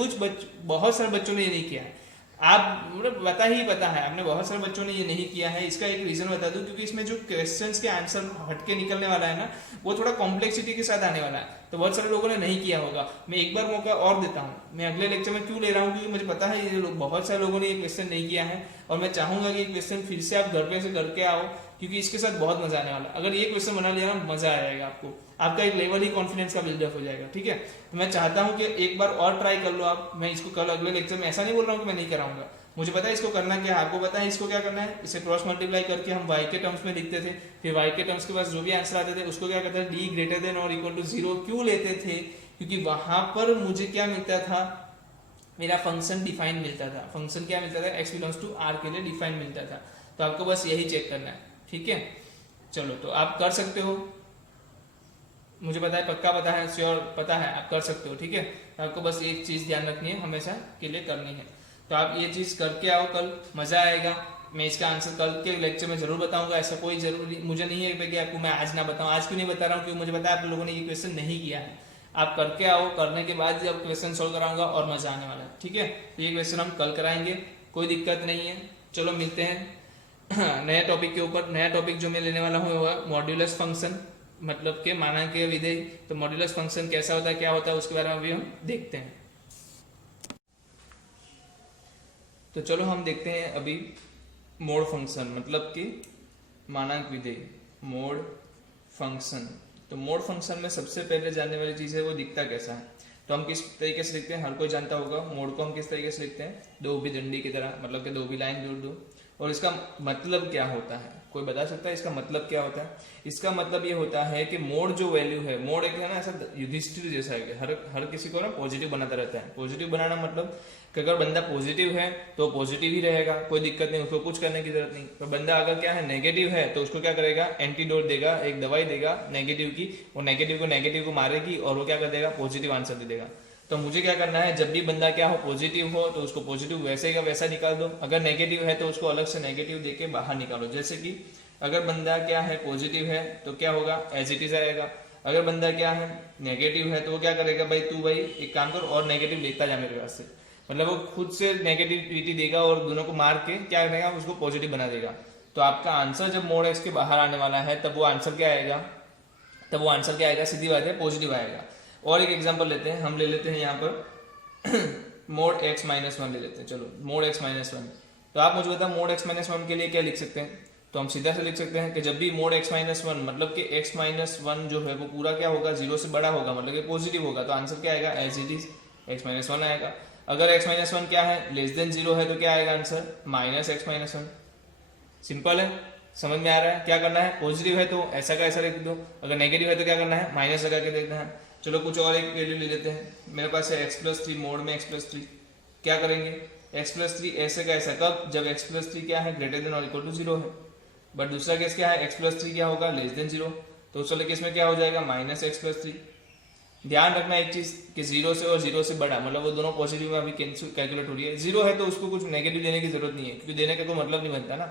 बहुत सारे बच्चों ने ये नहीं किया है। आप मतलब पता है आपने, बहुत सारे बच्चों ने ये नहीं किया है। इसका एक रीजन बता दूं, क्योंकि इसमें जो क्वेश्चंस के आंसर हटके निकलने वाला है ना, वो थोड़ा कॉम्प्लेक्सिटी के साथ आने वाला है, तो बहुत सारे लोगों ने नहीं किया होगा। मैं एक बार मौका और देता हूँ, मैं अगले लेक्चर में क्यों ले रहा हूँ, क्योंकि मुझे पता है ये बहुत सारे लोगों ने ये क्वेश्चन नहीं किया है, और मैं चाहूंगा कि ये क्वेश्चन फिर से आप घर पे से करके आओ, क्योंकि इसके साथ बहुत मजा आने वाला है। अगर ये क्वेश्चन बना लिया ना, मजा आ जाएगा आपको, आपका एक लेवल ही कॉन्फिडेंस का बिल्डअप हो जाएगा। ठीक है, तो मैं चाहता हूँ कि एक बार और ट्राई कर लो आप। मैं इसको कल अगले लेक्चर में ऐसा नहीं बोल रहा हूँ कि मैं नहीं कराऊंगा, मुझे पता है इसको करना क्या है, आपको पता है इसको क्या करना है। इसे क्रॉस मल्टीप्लाई करके हम y के टर्म्स में लिखते थे, फिर y के टर्म्स के पास जो भी आंसर आते थे उसको क्या करते थे, d ग्रेटर देन और इक्वल टू 0 क्यों लेते थे, क्योंकि वहां पर मुझे क्या मिलता था, मेरा फंक्शन डिफाइन मिलता था। फंक्शन क्या मिलता था, x बिलोंग्स टू r के लिए डिफाइन मिलता था। तो आपको बस यही चेक करना है। ठीक है, चलो तो आप कर सकते हो, मुझे पता है, पक्का पता है, श्योर पता है, आप कर सकते हो। ठीक है, आपको बस एक चीज ध्यान रखनी है, हमेशा के लिए करनी है। तो आप ये चीज करके आओ, कल मजा आएगा। मैं इसका आंसर कल के लेक्चर में जरूर बताऊंगा, ऐसा कोई जरूरी मुझे नहीं है कि आपको मैं आज ना बताऊं। आज क्यों नहीं बता रहा हूँ, क्योंकि मुझे पता है आप लोगों ने ये क्वेश्चन नहीं किया है। आप करके आओ, करने के बाद जब क्वेश्चन सोल्व कराऊंगा और मजा आने वाला है। ठीक है, तो ये क्वेश्चन हम कल कराएंगे, कोई दिक्कत नहीं है। चलो मिलते हैं नए टॉपिक के ऊपर। नया टॉपिक जो मैं लेने वाला हूँ वो मॉड्यूलस फंक्शन, मतलब के मानांकीय विधेय। तो मॉड्यूलस फंक्शन कैसा होता है, क्या होता है, उसके बारे में अभी हम देखते हैं। तो चलो हम देखते हैं अभी मोड फंक्शन, मतलब कि मानांक विधेय, मोड फंक्शन। तो मोड फंक्शन में सबसे पहले जानने वाली चीज है वो दिखता कैसा है। तो हम किस तरीके से लिखते हैं, हर कोई जानता होगा। मोड को हम किस तरीके से लिखते हैं, दो भी डंडी की तरह, मतलब कि दो भी लाइन जोड़ दो। और इसका मतलब क्या होता है, कोई बता सकता है इसका मतलब क्या होता है? इसका मतलब ये होता है कि मोड जो वैल्यू है, मोड एक है ना ऐसा युधिष्ठिर जैसा है कि हर किसी को ना पॉजिटिव बनाता रहता है। पॉजिटिव बनाना मतलब कि अगर बंदा पॉजिटिव है तो पॉजिटिव ही रहेगा, कोई दिक्कत नहीं, उसको कुछ करने की जरूरत नहीं। तो बंदा अगर क्या है नेगेटिव है तो उसको क्या करेगा, एंटीडोट देगा, एक दवाई देगा नेगेटिव की, वो नेगेटिव को मारेगी और वो क्या कर देगा, पॉजिटिव आंसर दे देगा। तो मुझे क्या करना है, जब भी बंदा क्या हो पॉजिटिव हो तो उसको पॉजिटिव वैसे का वैसा निकाल दो, अगर नेगेटिव है तो उसको अलग से नेगेटिव देके बाहर निकालो। जैसे कि अगर बंदा क्या है पॉजिटिव है तो क्या होगा, एज इट इज आएगा। अगर बंदा क्या है नेगेटिव है तो वो क्या करेगा, भाई एक काम कर और नेगेटिव लेता जा मेरे पास से, मतलब वो खुद से नेगेटिविटी देगा और दोनों को मार के क्या करेगा, उसको पॉजिटिव बना देगा। तो आपका आंसर जब मोड एक्स के बाहर आने वाला है तब वो आंसर क्या आएगा, सीधी बात है पॉजिटिव आएगा। और एक एग्जांपल लेते हैं, हम ले लेते हैं यहाँ पर मोड एक्स माइनस वन ले लेते हैं। चलो मोड एक्स माइनस वन, तो आप मुझे बताओ मोड एक्स माइनस वन के लिए क्या लिख सकते हैं। तो हम सीधा से लिख सकते हैं कि जब भी मोड एक्स माइनस वन, मतलब कि एक्स माइनस वन जो है वो पूरा क्या होगा, जीरो से बड़ा होगा, मतलब कि पॉजिटिव होगा, तो आंसर क्या आएगा, as it is x minus one आएगा। अगर एक्स माइनस वन क्या है, लेस देन जीरो है, तो क्या आएगा answer, minus x minus one. Simple है, समझ में आ रहा है। क्या करना है, पॉजिटिव है तो ऐसा का ऐसा लिख दो, अगर नेगेटिव है तो क्या करना है, माइनस लगा के देखना है। चलो कुछ और एक वैल्यू ले लेते हैं, मेरे पास है एक्स प्लस थ्री, मोड में एक्स प्लस थ्री। क्या करेंगे, एक्स प्लस थ्री ऐसे का ऐसा, कब, जब एक्स प्लस थ्री क्या है, ग्रेटर देन और इक्वल टू जीरो है। बट दूसरा केस क्या है, एक्स प्लस थ्री क्या होगा, लेस देन जीरो, तो उस वाले केस में क्या हो जाएगा, माइनस एक्स प्लस थ्री। ध्यान रखना एक चीज कि जीरो से और जीरो से बड़ा, मतलब वो दोनों पॉजिटिव में अभी कैलकुलेट हो रही है। जीरो है तो उसको कुछ नेगेटिव देने की जरूरत नहीं है, क्योंकि देने का कोई मतलब नहीं बनता ना।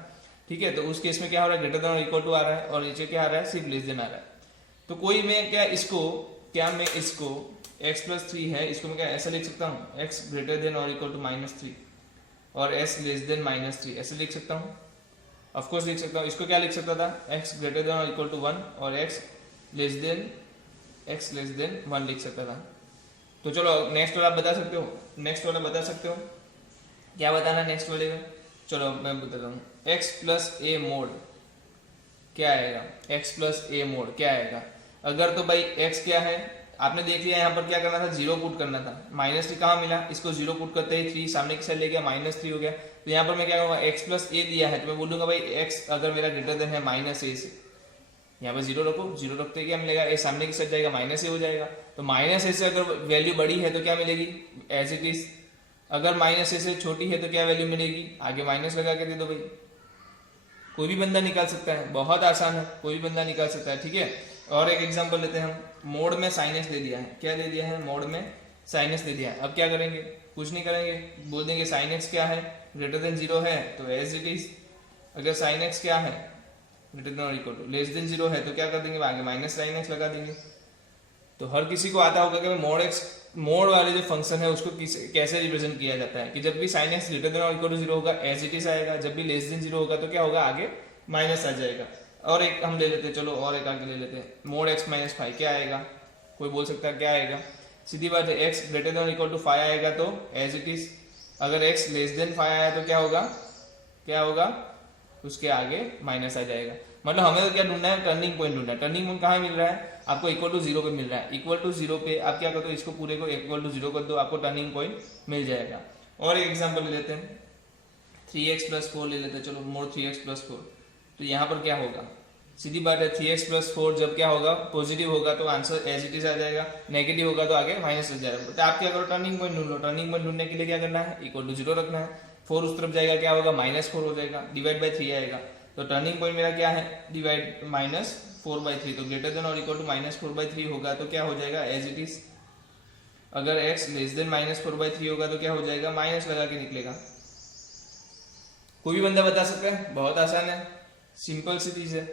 ठीक है, तो उस केस में क्या हो रहा है, ग्रेटर देन और इक्वल टू आ रहा है, और नीचे क्या आ रहा है, सिर्फ लेस देन आ रहा है। तो कोई मैं इसको x प्लस थ्री है, इसको मैं क्या ऐसा लिख सकता हूँ, x ग्रेटर देन और इक्वल टू माइनस थ्री और s less than minus three, ऐसे लिख सकता हूँ। ऑफकोर्स लिख सकता हूँ। इसको क्या लिख सकता था, x ग्रेटर देन और इक्वल टू वन और x लेस देन वन लिख सकता था। तो चलो नेक्स्ट वाला बता सकते हो, क्या बताना नेक्स्ट वाले में। चलो मैं बताता हूँ, x प्लस ए मोड क्या आएगा, x प्लस ए मोड क्या आएगा। अगर तो भाई x क्या है, आपने देख लिया यहाँ पर क्या करना था, जीरो पुट करना था, माइनस थ्री कहाँ मिला, इसको जीरो पुट करते ही थ्री सामने की साइड ले गया, माइनस थ्री हो गया। तो यहाँ पर मैं क्या करूँगा, x प्लस ए दिया है तो मैं बोलूंगा भाई x अगर मेरा ग्रेटर देन है माइनस ए से, यहाँ पर जीरो रखो, जीरो रखते ही क्या मिलेगा, ए सामने की साइड जाएगा माइनस ए हो जाएगा। तो माइनस ए से अगर वैल्यू बड़ी है तो क्या मिलेगी, एज इट इज। अगर माइनस ए से छोटी है तो क्या वैल्यू मिलेगी, आगे माइनस लगा के दे दो भाई। कोई भी बंदा निकाल सकता है, बहुत आसान है, कोई भी बंदा निकाल सकता है, ठीक है। और एक एग्जांपल लेते हैं हम, मोड में साइन एक्स दे दिया है, क्या दे दिया है, मोड में साइन एक्स दे दिया है। अब क्या करेंगे, कुछ नहीं करेंगे, बोल देंगे साइन एक्स क्या है, ग्रेटर देन जीरो है तो एज इट इज। अगर साइन एक्स क्या है, ग्रेटर देन और equal to less than zero है तो क्या कर देंगे, आगे माइनस साइन एक्स लगा देंगे। तो हर किसी को आता होगा कि मोड एक्स, मोड वाले जो फंक्शन है उसको कैसे रिप्रेजेंट किया जाता है, कि जब भी साइन एक्स ग्रेटर देन और इक्वल टू जीरो होगा एज इट इज आएगा, जब भी लेस देन जीरो होगा तो क्या होगा, आगे माइनस आ जाएगा। और एक हम ले लेते हैं, चलो और एक आगे ले लेते हैं, मोड एक्स माइनस फाइव क्या आएगा, कोई बोल सकता है क्या आएगा, सीधी बात है, एक्स ग्रेटर देन और इक्वल टू फाइव आएगा तो एज इट इज। अगर एक्स लेस देन फाइव आया तो क्या होगा, क्या होगा, उसके आगे माइनस आ जाएगा। मतलब हमें तो क्या ढूंढना है, टर्निंग पॉइंट ढूंढना है। टर्निंग पॉइंट कहाँ मिल रहा है, आपको इक्वल टू जीरो पे मिल रहा है। इक्वल टू जीरो पे आप क्या कर दो, इसको पूरे को इक्वल टू जीरो कर दो, आपको टर्निंग पॉइंट मिल जाएगा। और एक एग्जांपल ले लेते हैं, 3x प्लस 4 ले लेते हैं, चलो मोड 3x प्लस 4। तो यहाँ पर क्या होगा, सीधी बात है, 3x प्लस 4 जब क्या होगा, पॉजिटिव होगा तो आंसर एज इट इज आ जाएगा, नेगेटिव होगा तो आगे माइनस हो जाएगा। तो आप क्या करो, टर्निंग पॉइंट ढूंढ लो। टर्निंग पॉइंट ढूंढने के लिए क्या करना है, इक्वल टू जीरो रखना है, 4 उस तरफ जाएगा, क्या होगा, -4 हो जाएगा, डिवाइड बाई 3 आएगा। तो टर्निंग पॉइंट मेरा क्या है, डिवाइड -4/3, तो ग्रेटर देन और इक्वल टू -4/3 होगा तो क्या हो जाएगा, एज इट इज। अगर x लेस देन -4/3 होगा तो क्या हो जाएगा, माइनस लगा के निकलेगा। कोई भी बंदा बता सकता है, बहुत आसान है, सिंपल सी चीज है,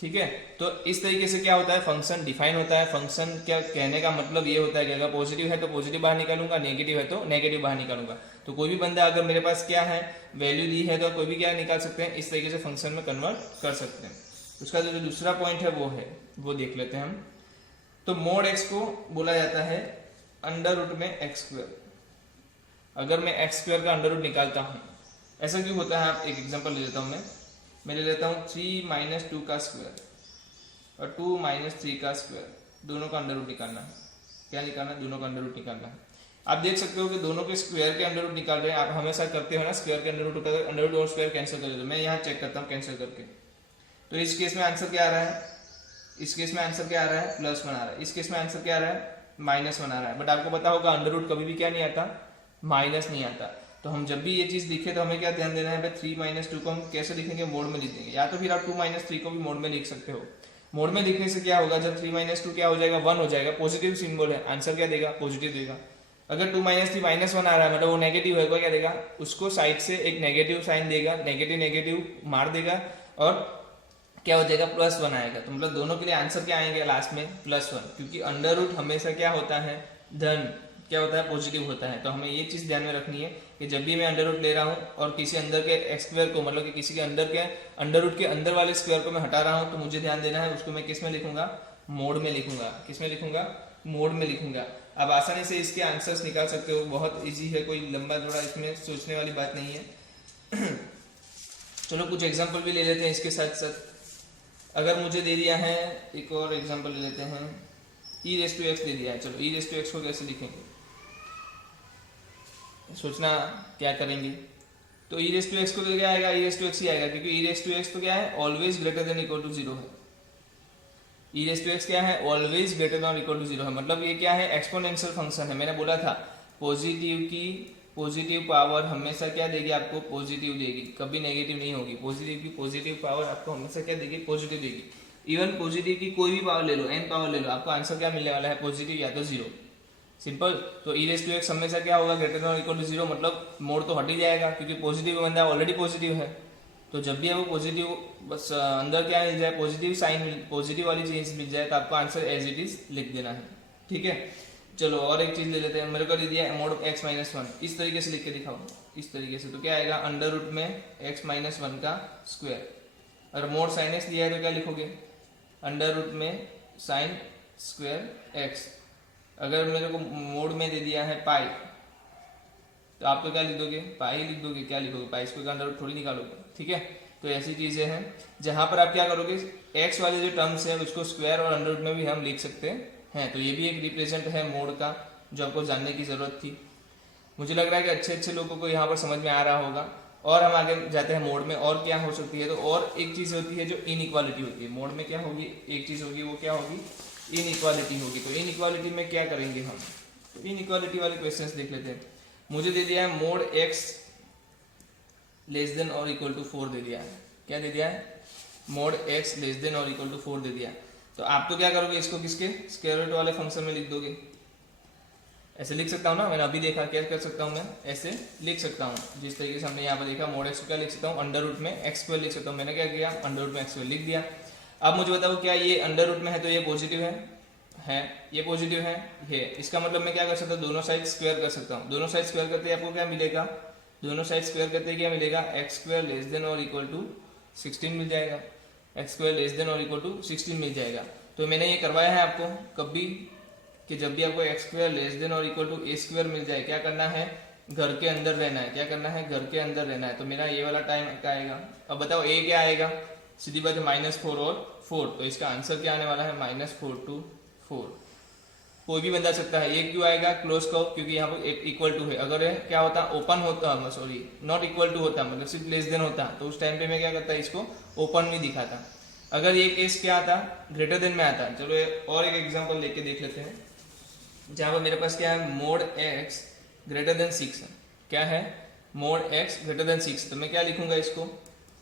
ठीक है। तो इस तरीके से क्या होता है, फंक्शन डिफाइन होता है। फंक्शन क्या कहने का मतलब ये होता है कि अगर पॉजिटिव है तो पॉजिटिव बाहर निकालूंगा, नेगेटिव है तो नेगेटिव बाहर निकालूंगा। तो कोई भी बंदा अगर मेरे पास क्या है, वैल्यू दी है तो कोई भी क्या निकाल सकते हैं, इस तरीके से फंक्शन में कन्वर्ट कर सकते हैं। उसका जो दूसरा पॉइंट है वो देख लेते हैं हम। तो मोड एक्स को बोला जाता है अंडर रूट में एक्स स्क्वायर। अगर मैं एक्स स्क्वायर का अंडर रूट निकालता हूँ, ऐसा क्यों होता है, आप एक एग्जांपल ले लेता हूँ मैं ले लेता हूँ 3 - 2 का स्क्वायर और 2 - 3 का स्क्वायर, दोनों का अंडर रूट निकालना है। क्या निकालना है, दोनों का अंडर रूट निकालना है। आप देख सकते हो कि दोनों के स्क्वायर के अंडर रूट निकाल रहे हैं, आप हमेशा करते हो ना, स्क्वायर के अंडर रूट होता है, अंडर रूट और स्क्वायर कैंसिल कर देते हो। मैं यहाँ चेक करता हूँ कैंसिल करके, तो इस केस में आंसर क्या आ रहा है, इस केस में आंसर क्या आ रहा है, +1 आ रहा है। इस केस में आंसर क्या आ रहा है, -1 आ रहा है। बट आपको पता होगा अंडर रूट कभी भी क्या नहीं आता, माइनस नहीं आता। तो हम जब भी ये चीज दिखे तो हमें क्या ध्यान देना है, 3 - 2 को हम कैसे लिखेंगे, मोड में लिख देंगे, या तो फिर आप 2 - 3 को भी मोड में लिख सकते हो। मोड में लिखने से क्या होगा, जब 3 - 2 क्या हो जाएगा, 1 हो जाएगा, पॉजिटिव सिंबल है, आंसर क्या देगा, पॉजिटिव देगा। अगर 2 - 3 -1 आ रहा है मतलब वो नेगेटिव है, क्या देगा, उसको साइड से एक नेगेटिव साइन देगा, नेगेटिव नेगेटिव मार देगा और क्या हो जाएगा, +1 आएगा। तो मतलब दोनों के लिए आंसर क्या आएंगे लास्ट में, +1, क्योंकि अंडर रूट हमेशा क्या होता है, धन क्या होता है, पॉजिटिव होता है। तो हमें ये चीज ध्यान में रखनी है कि जब भी मैं अंडर रूट ले रहा हूँ और किसी अंदर के एक्स स्क्वायर को, मतलब कि किसी के अंडर रूट के अंदर वाले स्क्वायर को मैं हटा रहा हूँ, तो मुझे ध्यान देना है उसको मैं किस में लिखूंगा, मोड में लिखूंगा। किस में लिखूंगा, मोड में लिखूंगा। आप आसानी से इसके आंसर्स निकाल सकते हो, बहुत ईजी है, कोई लंबा जोड़ा इसमें सोचने वाली बात नहीं है। चलो कुछ एग्जाम्पल भी ले लेते हैं इसके साथ साथ। अगर मुझे दे दिया है, एक और एग्जाम्पल ले लेते हैं, e⁻x दे दिया है। चलो e⁻x को कैसे लिखेंगे, सोचना क्या करेंगे। तो e⁻x को तो क्या आएगा, e⁻x ही आएगा, क्योंकि e⁻x तो क्या है, always greater than equal to 0 है। e⁻x क्या है, always greater than equal to 0 है, मतलब ये क्या है, एक्सपोनेंशियल फंक्शन है। मैंने बोला था पॉजिटिव की पॉजिटिव पावर हमेशा क्या देगी, आपको पॉजिटिव देगी, कभी नेगेटिव नहीं होगी। पॉजिटिव की पॉजिटिव पावर आपको हमेशा क्या देगी, पॉजिटिव देगी। इवन पॉजिटिव की कोई भी पावर ले लो, n पावर ले लो, आपको आंसर क्या मिलने वाला है, पॉजिटिव या तो 0, सिंपल। तो e⁻x हमेशा क्या होगा, ग्रेटर देन इक्वल टू 0, मतलब मोड तो हट ही जाएगा, क्योंकि पॉजिटिव बंदा ऑलरेडी पॉजिटिव है। तो जब भी आपको पॉजिटिव बस अंदर क्या मिल जाए, पॉजिटिव साइन, पॉजिटिव वाली चीज मिल जाए, तो आपको आंसर एज इट इज लिख देना है, ठीक है। चलो और एक चीज ले लेते हैं, मेरे को दे दिया मोड x - 1, इस तरीके से लिख के दिखाओ, इस तरीके से। तो क्या आएगा, अंडर रूट में x - 1 का स्क्वायर। अगर मोड साइन x दिया है तो क्या लिखोगे, अंडर रूट में साइन स्क्वायर x। अगर मेरे को मोड में दे दिया है पाई, तो आप तो क्या लिख दोगे, पाई लिख दोगे, क्या लिखोगे, पाई स्क्वायर का अंडर रूट थोड़ी निकालोगे, ठीक है। तो ऐसी चीजें हैं जहां पर आप क्या करोगे, x वाले जो टर्म्स है उसको स्क्वायर और अंडर रूट में भी हम लिख सकते हैं। तो ये भी एक रिप्रेजेंट है मोड का, जो आपको जानने की जरूरत थी। मुझे लग रहा है कि अच्छे अच्छे लोगों को यहाँ पर समझ में आ रहा होगा। और हम आगे जाते हैं मोड में, और क्या हो सकती है, तो और एक चीज होती है जो इनइक्वालिटी होती है। मोड में क्या होगी, एक चीज होगी, वो क्या होगी, इनइक्वालिटी होगी। तो इनइक्वालिटी में क्या करेंगे हम, तो इनइक्वालिटी वाले क्वेश्चंस देख लेते हैं। मुझे दे दिया है मोड x लेस देन और इक्वल टू 4 दे दिया है। क्या दे दिया है, मोड x लेस देन और इक्वल टू 4 दे दिया। तो आप तो क्या करोगे, इसको किसके स्क्वायर रूट वाले फंक्शन में लिख दोगे। ऐसे लिख सकता हूँ ना, मैंने अभी देखा, क्या कर सकता हूँ मैं, ऐसे लिख सकता हूँ जिस तरीके से हमने यहाँ पर देखा। मोड x को क्या लिख सकता हूँ, अंडर रूट में x स्क्वायर लिख सकता हूँ। मैंने क्या किया, अंडर रूट में x स्क्वायर लिख दिया। अब मुझे बताओ क्या ये अंडर रूट में है तो ये पॉजिटिव है, ये पॉजिटिव है। इसका मतलब मैं क्या कर सकता हूँ, दोनों साइड स्क्वायर कर सकता हूँ। दोनों साइड स्क्वायर करते आपको क्या मिलेगा, दोनों साइड स्क्वायर करते क्या मिलेगा, एक्स स्क्वायर लेस देन और इक्वल टू 16 मिल जाएगा। एक्स स्क्वायर लेस देन और इक्वल टू 16 मिल जाएगा। तो मैंने ये करवाया है आपको कभी, कि जब भी आपको एक्स स्क्वायर लेस देन और इक्वल टू ए स्क्वायर मिल जाए, क्या करना है, घर के अंदर रहना है। क्या करना है, घर के अंदर रहना है। तो मेरा ये वाला टाइम क्या आएगा, अब बताओ ए क्या आएगा, सीधी बात है -4 और 4। तो इसका आंसर क्या आने वाला है, -4 to 4। कोई भी बंदा सकता है। ये क्यों आएगा, क्लोज कर्व, क्योंकि यहाँ पर इक्वल टू है। अगर क्या होता, ओपन होता, सॉरी नॉट इक्वल टू होता, मतलब सिर्फ लेस देन होता, तो उस टाइम पे मैं क्या करता, इसको ओपन में दिखाता। अगर ये केस क्या आता, ग्रेटर देन में आता। चलो और एक एग्जांपल लेके देख लेते हैं, जहां पर मेरे पास क्या है, मोड x ग्रेटर देन 6 है। क्या है, मोड x ग्रेटर देन 6। तो मैं क्या लिखूंगा इसको,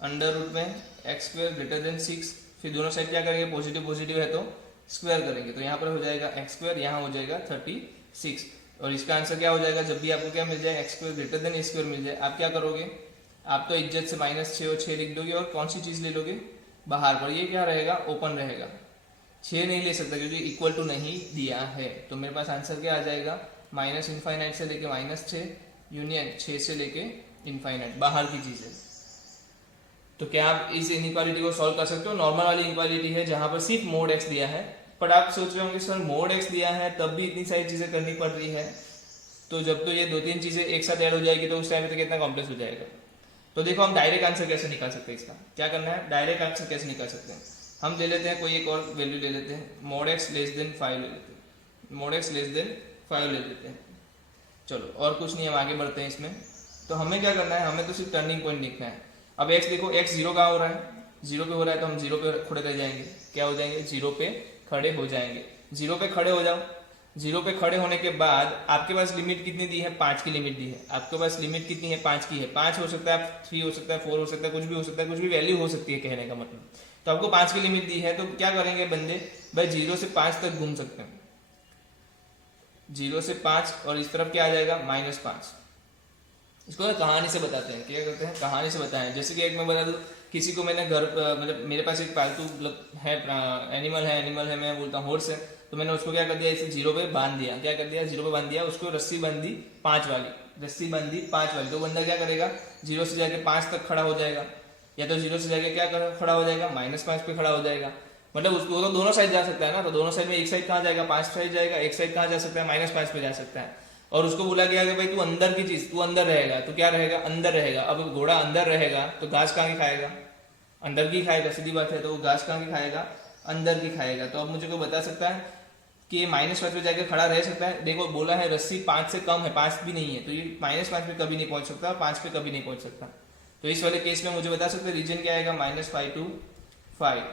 अंडर रूट में एक्स स्क्वायर ग्रेटर देन 6, फिर दोनों साइड क्या करेंगे, पॉजिटिव पॉजिटिव है तो स्क्वायर करेंगे। तो यहाँ पर हो जाएगा एक्स स्क्वायर, यहाँ हो जाएगा 36। और इसका आंसर क्या हो जाएगा, जब भी आपको क्या मिल जाए, एक्स स्क्वायर ग्रेटर देन ए स्क्वायर मिल जाए, आप क्या करोगे, आप तो इज्जत से -6 और 6 लिख दोगे, और कौन सी चीज ले लोगे, बाहर पर। ये क्या रहेगा, ओपन रहेगा। 6 नहीं ले सकता क्योंकि इक्वल टू नहीं दिया है। तो मेरे पास आंसर क्या आ जाएगा, -इनफाइनाइट से लेके -6 यूनियन 6 से लेके इनफाइनाइट, बाहर की चीज है। तो क्या आप इस इनइक्वालिटी को सॉल्व कर सकते हो। नॉर्मल वाली इनइक्वालिटी है जहां पर सिर्फ मोड x दिया है। पर आप सोच रहे होंगे सर मोड x दिया है तब भी इतनी सारी चीजें करनी पड़ रही है, तो जब तो ये 2-3 चीजें एक साथ ऐड हो जाएगी तो उस टाइम पे तो कितना कॉम्प्लेक्स हो जाएगा। तो देखो हम डायरेक्ट आंसर कैसे निकाल सकते हैं, इसका क्या करना है, डायरेक्ट आंसर कैसे निकाल सकते हैं। हम ले लेते हैं कोई एक और वैल्यू ले लेते हैं, मोड x लेस देन 5 ले लेते हैं, मोड x लेस देन 5 ले लेते हैं। चलो और कुछ नहीं, हम आगे बढ़ते हैं इसमें। तो हमें क्या करना है, हमें तो सिर्फ टर्निंग पॉइंट लिखना है। अब x देखो, x 0 कहाँ हो रहा है, 0 पे हो रहा है, तो हम 0 पे खड़े रह जाएंगे। क्या हो जाएंगे, 0 पे खड़े हो जाएंगे। 0 पे खड़े हो जाओ। 0 पे खड़े होने के बाद आपके पास लिमिट कितनी दी है, 5 की लिमिट दी है। आपके पास लिमिट कितनी है, 5 की है। 5 हो सकता है, 3 हो सकता है, 4 हो सकता है, कुछ भी हो सकता है, कुछ भी वैल्यू हो सकती है कहने का मतलब। तो आपको 5 की लिमिट दी है, तो क्या करेंगे बंदे, भाई 0 से 5 तक घूम सकते हैं। 0 से 5 और इस तरफ क्या आ जाएगा, -5। इसको कहानी से बताते हैं, क्या करते हैं, कहानी से बताएं। जैसे कि एक मैं बता दूं, किसी को मैंने घर मतलब मेरे पास एक पालतू है, एनिमल है, मैं बोलता हूँ हॉर्स है। तो मैंने उसको क्या कर दिया, इसे 0 पे बांध दिया। क्या कर दिया, 0 पे बांध दिया, उसको रस्सी बांध दी 5 वाली, रस्सी बांध दी 5 वाली। तो बंदा क्या करेगा, 0 से जाके 5 तक खड़ा हो जाएगा, या तो 0 से जाके क्या खड़ा हो जाएगा, -5 पे खड़ा हो जाएगा। मतलब उसको तो दोनों साइड जा सकता है ना। तो दोनों साइड में एक साइड कहाँ जाएगा, 5 साइड जाएगा, एक साइड कहाँ जा सकता है, -5 पे जा सकता है। और उसको बोला गया कि भाई तू अंदर की चीज, तू अंदर रहेगा, तो क्या रहेगा, अंदर रहेगा। अब घोड़ा अंदर रहेगा तो घास कहाँ की खाएगा, अंदर की खाएगा, सीधी बात है। तो वो घास कहाँ की खाएगा, अंदर की खाएगा। तो अब मुझे कोई बता सकता है कि ये -5 पे जाकर खड़ा रह सकता है। देखो बोला है रस्सी 5 से कम है, 5 भी नहीं है, तो ये -5 पे कभी नहीं पहुंच सकता, 5 पे कभी नहीं पहुंच सकता। तो इस वाले केस में मुझे बता सकते हैं रीजन क्या आएगा, -5 to 5।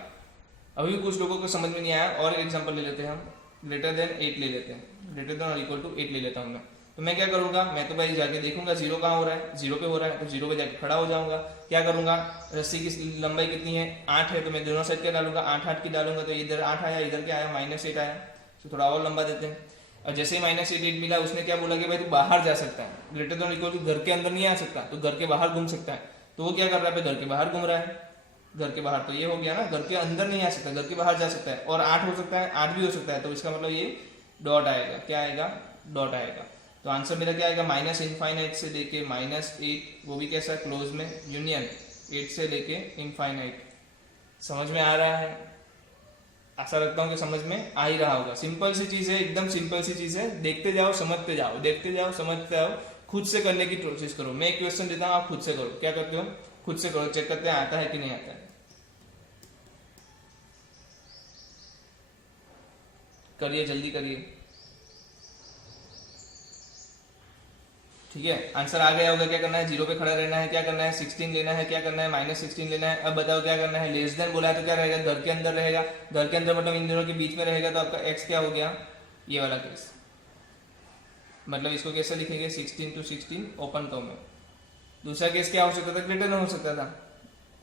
अभी भी कुछ लोगों को समझ में नहीं आया, और एग्जाम्पल ले लेते हैं हम, ग्रेटर देन 8 ले लेते हैं, ग्रेटर देन और इक्वल टू 8 ले लेता हूँ मैं। तो मैं क्या करूंगा, मैं तो भाई जाके देखूंगा 0 कहाँ हो रहा है, 0 पे हो रहा है, तो 0 पे जाके खड़ा हो जाऊंगा। क्या करूंगा, रस्सी की लंबाई कितनी है, 8 है, तो मैं दोनों साइड क्या डालूंगा, 8 की डालूंगा। तो इधर 8 आया, इधर क्या आया, -8 आया। तो थोड़ा और लंबा देते हैं। और जैसे ही -8 मिला, उसने क्या बोला कि भाई तू बाहर जा सकता है, ग्रेटर देन इक्वल टू घर के अंदर नहीं आ सकता, तो घर के बाहर घूम सकता है। तो वो क्या कर रहा है, घर के बाहर घूम रहा है, घर के बाहर। तो ये हो गया ना, घर के अंदर नहीं आ सकता, घर के बाहर जा सकता है। और 8 हो सकता है, 8 भी हो सकता है, तो इसका मतलब ये डॉट आएगा। क्या आएगा, डॉट आएगा। तो आंसर मेरा क्या आएगा, -इनफाइनाइट से लेके -8, वो भी कैसा क्लोज में, यूनियन 8 से लेके इनफाइनाइट। समझ में आ रहा है, आशा रखता हूँ कि समझ में आ ही रहा होगा। सिंपल सी चीज है, एकदम सिंपल सी चीज है। देखते जाओ, समझते जाओ, देखते जाओ, समझते जाओ, खुद से करने की कोशिश करो। मैं एक क्वेश्चन देता हूँ, आप खुद से करो। क्या करते हो, खुद से करो, चेक करते हैं आता है कि नहीं आता है। करिए, जल्दी करिए। ठीक है, आंसर आ गया होगा। क्या करना है, जीरो पे खड़ा रहना है, क्या करना है 16 लेना है, क्या करना है -16 लेना है। अब बताओ क्या करना है, लेस देन बोला है तो क्या रहेगा, घर के अंदर रहेगा, घर के अंदर मतलब इन दोनों के बीच में रहेगा, तो आपका एक्स क्या हो गया, ये वाला केस। मतलब इसको कैसे लिखेंगे, 16 to 16 ओपन टर्म में। दूसरा केस क्या हो सकता था, ग्रेटर देन हो सकता था,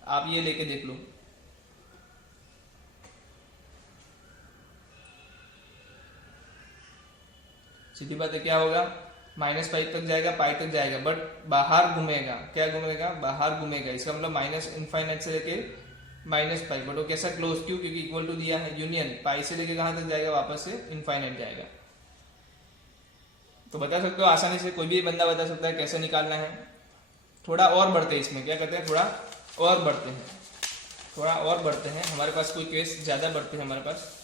आप ये लेके देख लो। सीधी बात है, क्या होगा, -5 तक जाएगा, पाई तक जाएगा, बट बाहर घूमेगा, क्या घूमेगा, बाहर घूमेगा। इसका मतलब माइनस इनफाइनाइट से लेके -5, बट वो कैसा क्लोज, क्यों, क्योंकि इक्वल टू दिया है, यूनियन पाई से लेके कहां तक जाएगा, वापस से इनफाइनाइट जाएगा। तो बता सकते हो आसानी से, कोई भी बंदा बता सकता है कैसे निकालना है। थोड़ा और बढ़ते हैं इसमें, क्या करते हैं, थोड़ा और बढ़ते हैं, थोड़ा और बढ़ते हैं, हमारे पास कोई केस ज़्यादा बढ़ते हैं, हमारे पास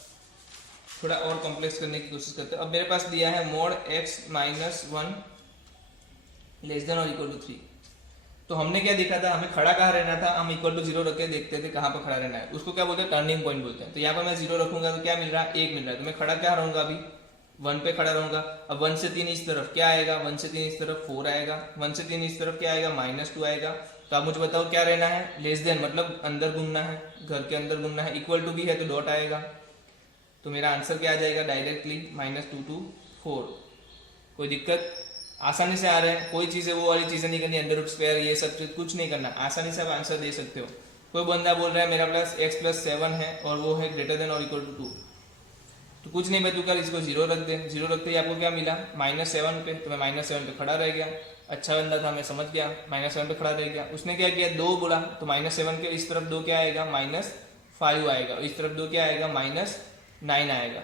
थोड़ा और कॉम्प्लेक्स करने की कोशिश करते हैं। अब मेरे पास दिया है मोड x -1 लेस देन और इक्वल टू 3। तो हमने क्या देखा था, हमें खड़ा कहाँ रहना था, हम इक्वल टू 0 रख के देखते थे कहाँ पर खड़ा रहना है, उसको क्या बोलते हैं, टर्निंग पॉइंट बोलते हैं। तो यहाँ पर मैं 0 रखूंगा तो क्या मिल रहा है, 1 मिल रहा है, तो मैं खड़ा क्या रहूंगा, अभी 1 पे खड़ा रहूंगा। अब 1 से 3 इस तरफ क्या आएगा, 1 से 3 इस तरफ 4 आएगा, 1 से 3 इस तरफ क्या आएगा, -2 आएगा। तो आप मुझे बताओ क्या रहना है, लेस देन मतलब अंदर घूमना है, घर के अंदर घूमना है, इक्वल टू भी है तो डॉट आएगा। तो मेरा आंसर क्या आ जाएगा, डायरेक्टली -2 to 4। कोई दिक्कत, आसानी से आ रहे हैं, कोई चीज़ है वो वाली चीज़ें नहीं करनी, अंडर रूट स्क्वायर ये सब चीज कुछ नहीं करना, आसानी से आप आंसर दे सकते हो। कोई बंदा बोल रहा है मेरा प्लस x + 7 है और वो है ग्रेटर देन और इक्वल टू 2, तो कुछ नहीं, मैं तू कर इसको 0 रख दे। 0 रखते ही आपको क्या मिला, -7 पे, तो मैं -7 पे खड़ा रह गया। अच्छा बंदा था, मैं समझ गया, -7 पे खड़ा रह गया। उसने क्या किया, 2 बोला, तो -7 के इस तरफ 2 क्या आएगा, -5 आएगा, इस तरफ 2 क्या आएगा, -9 आएगा।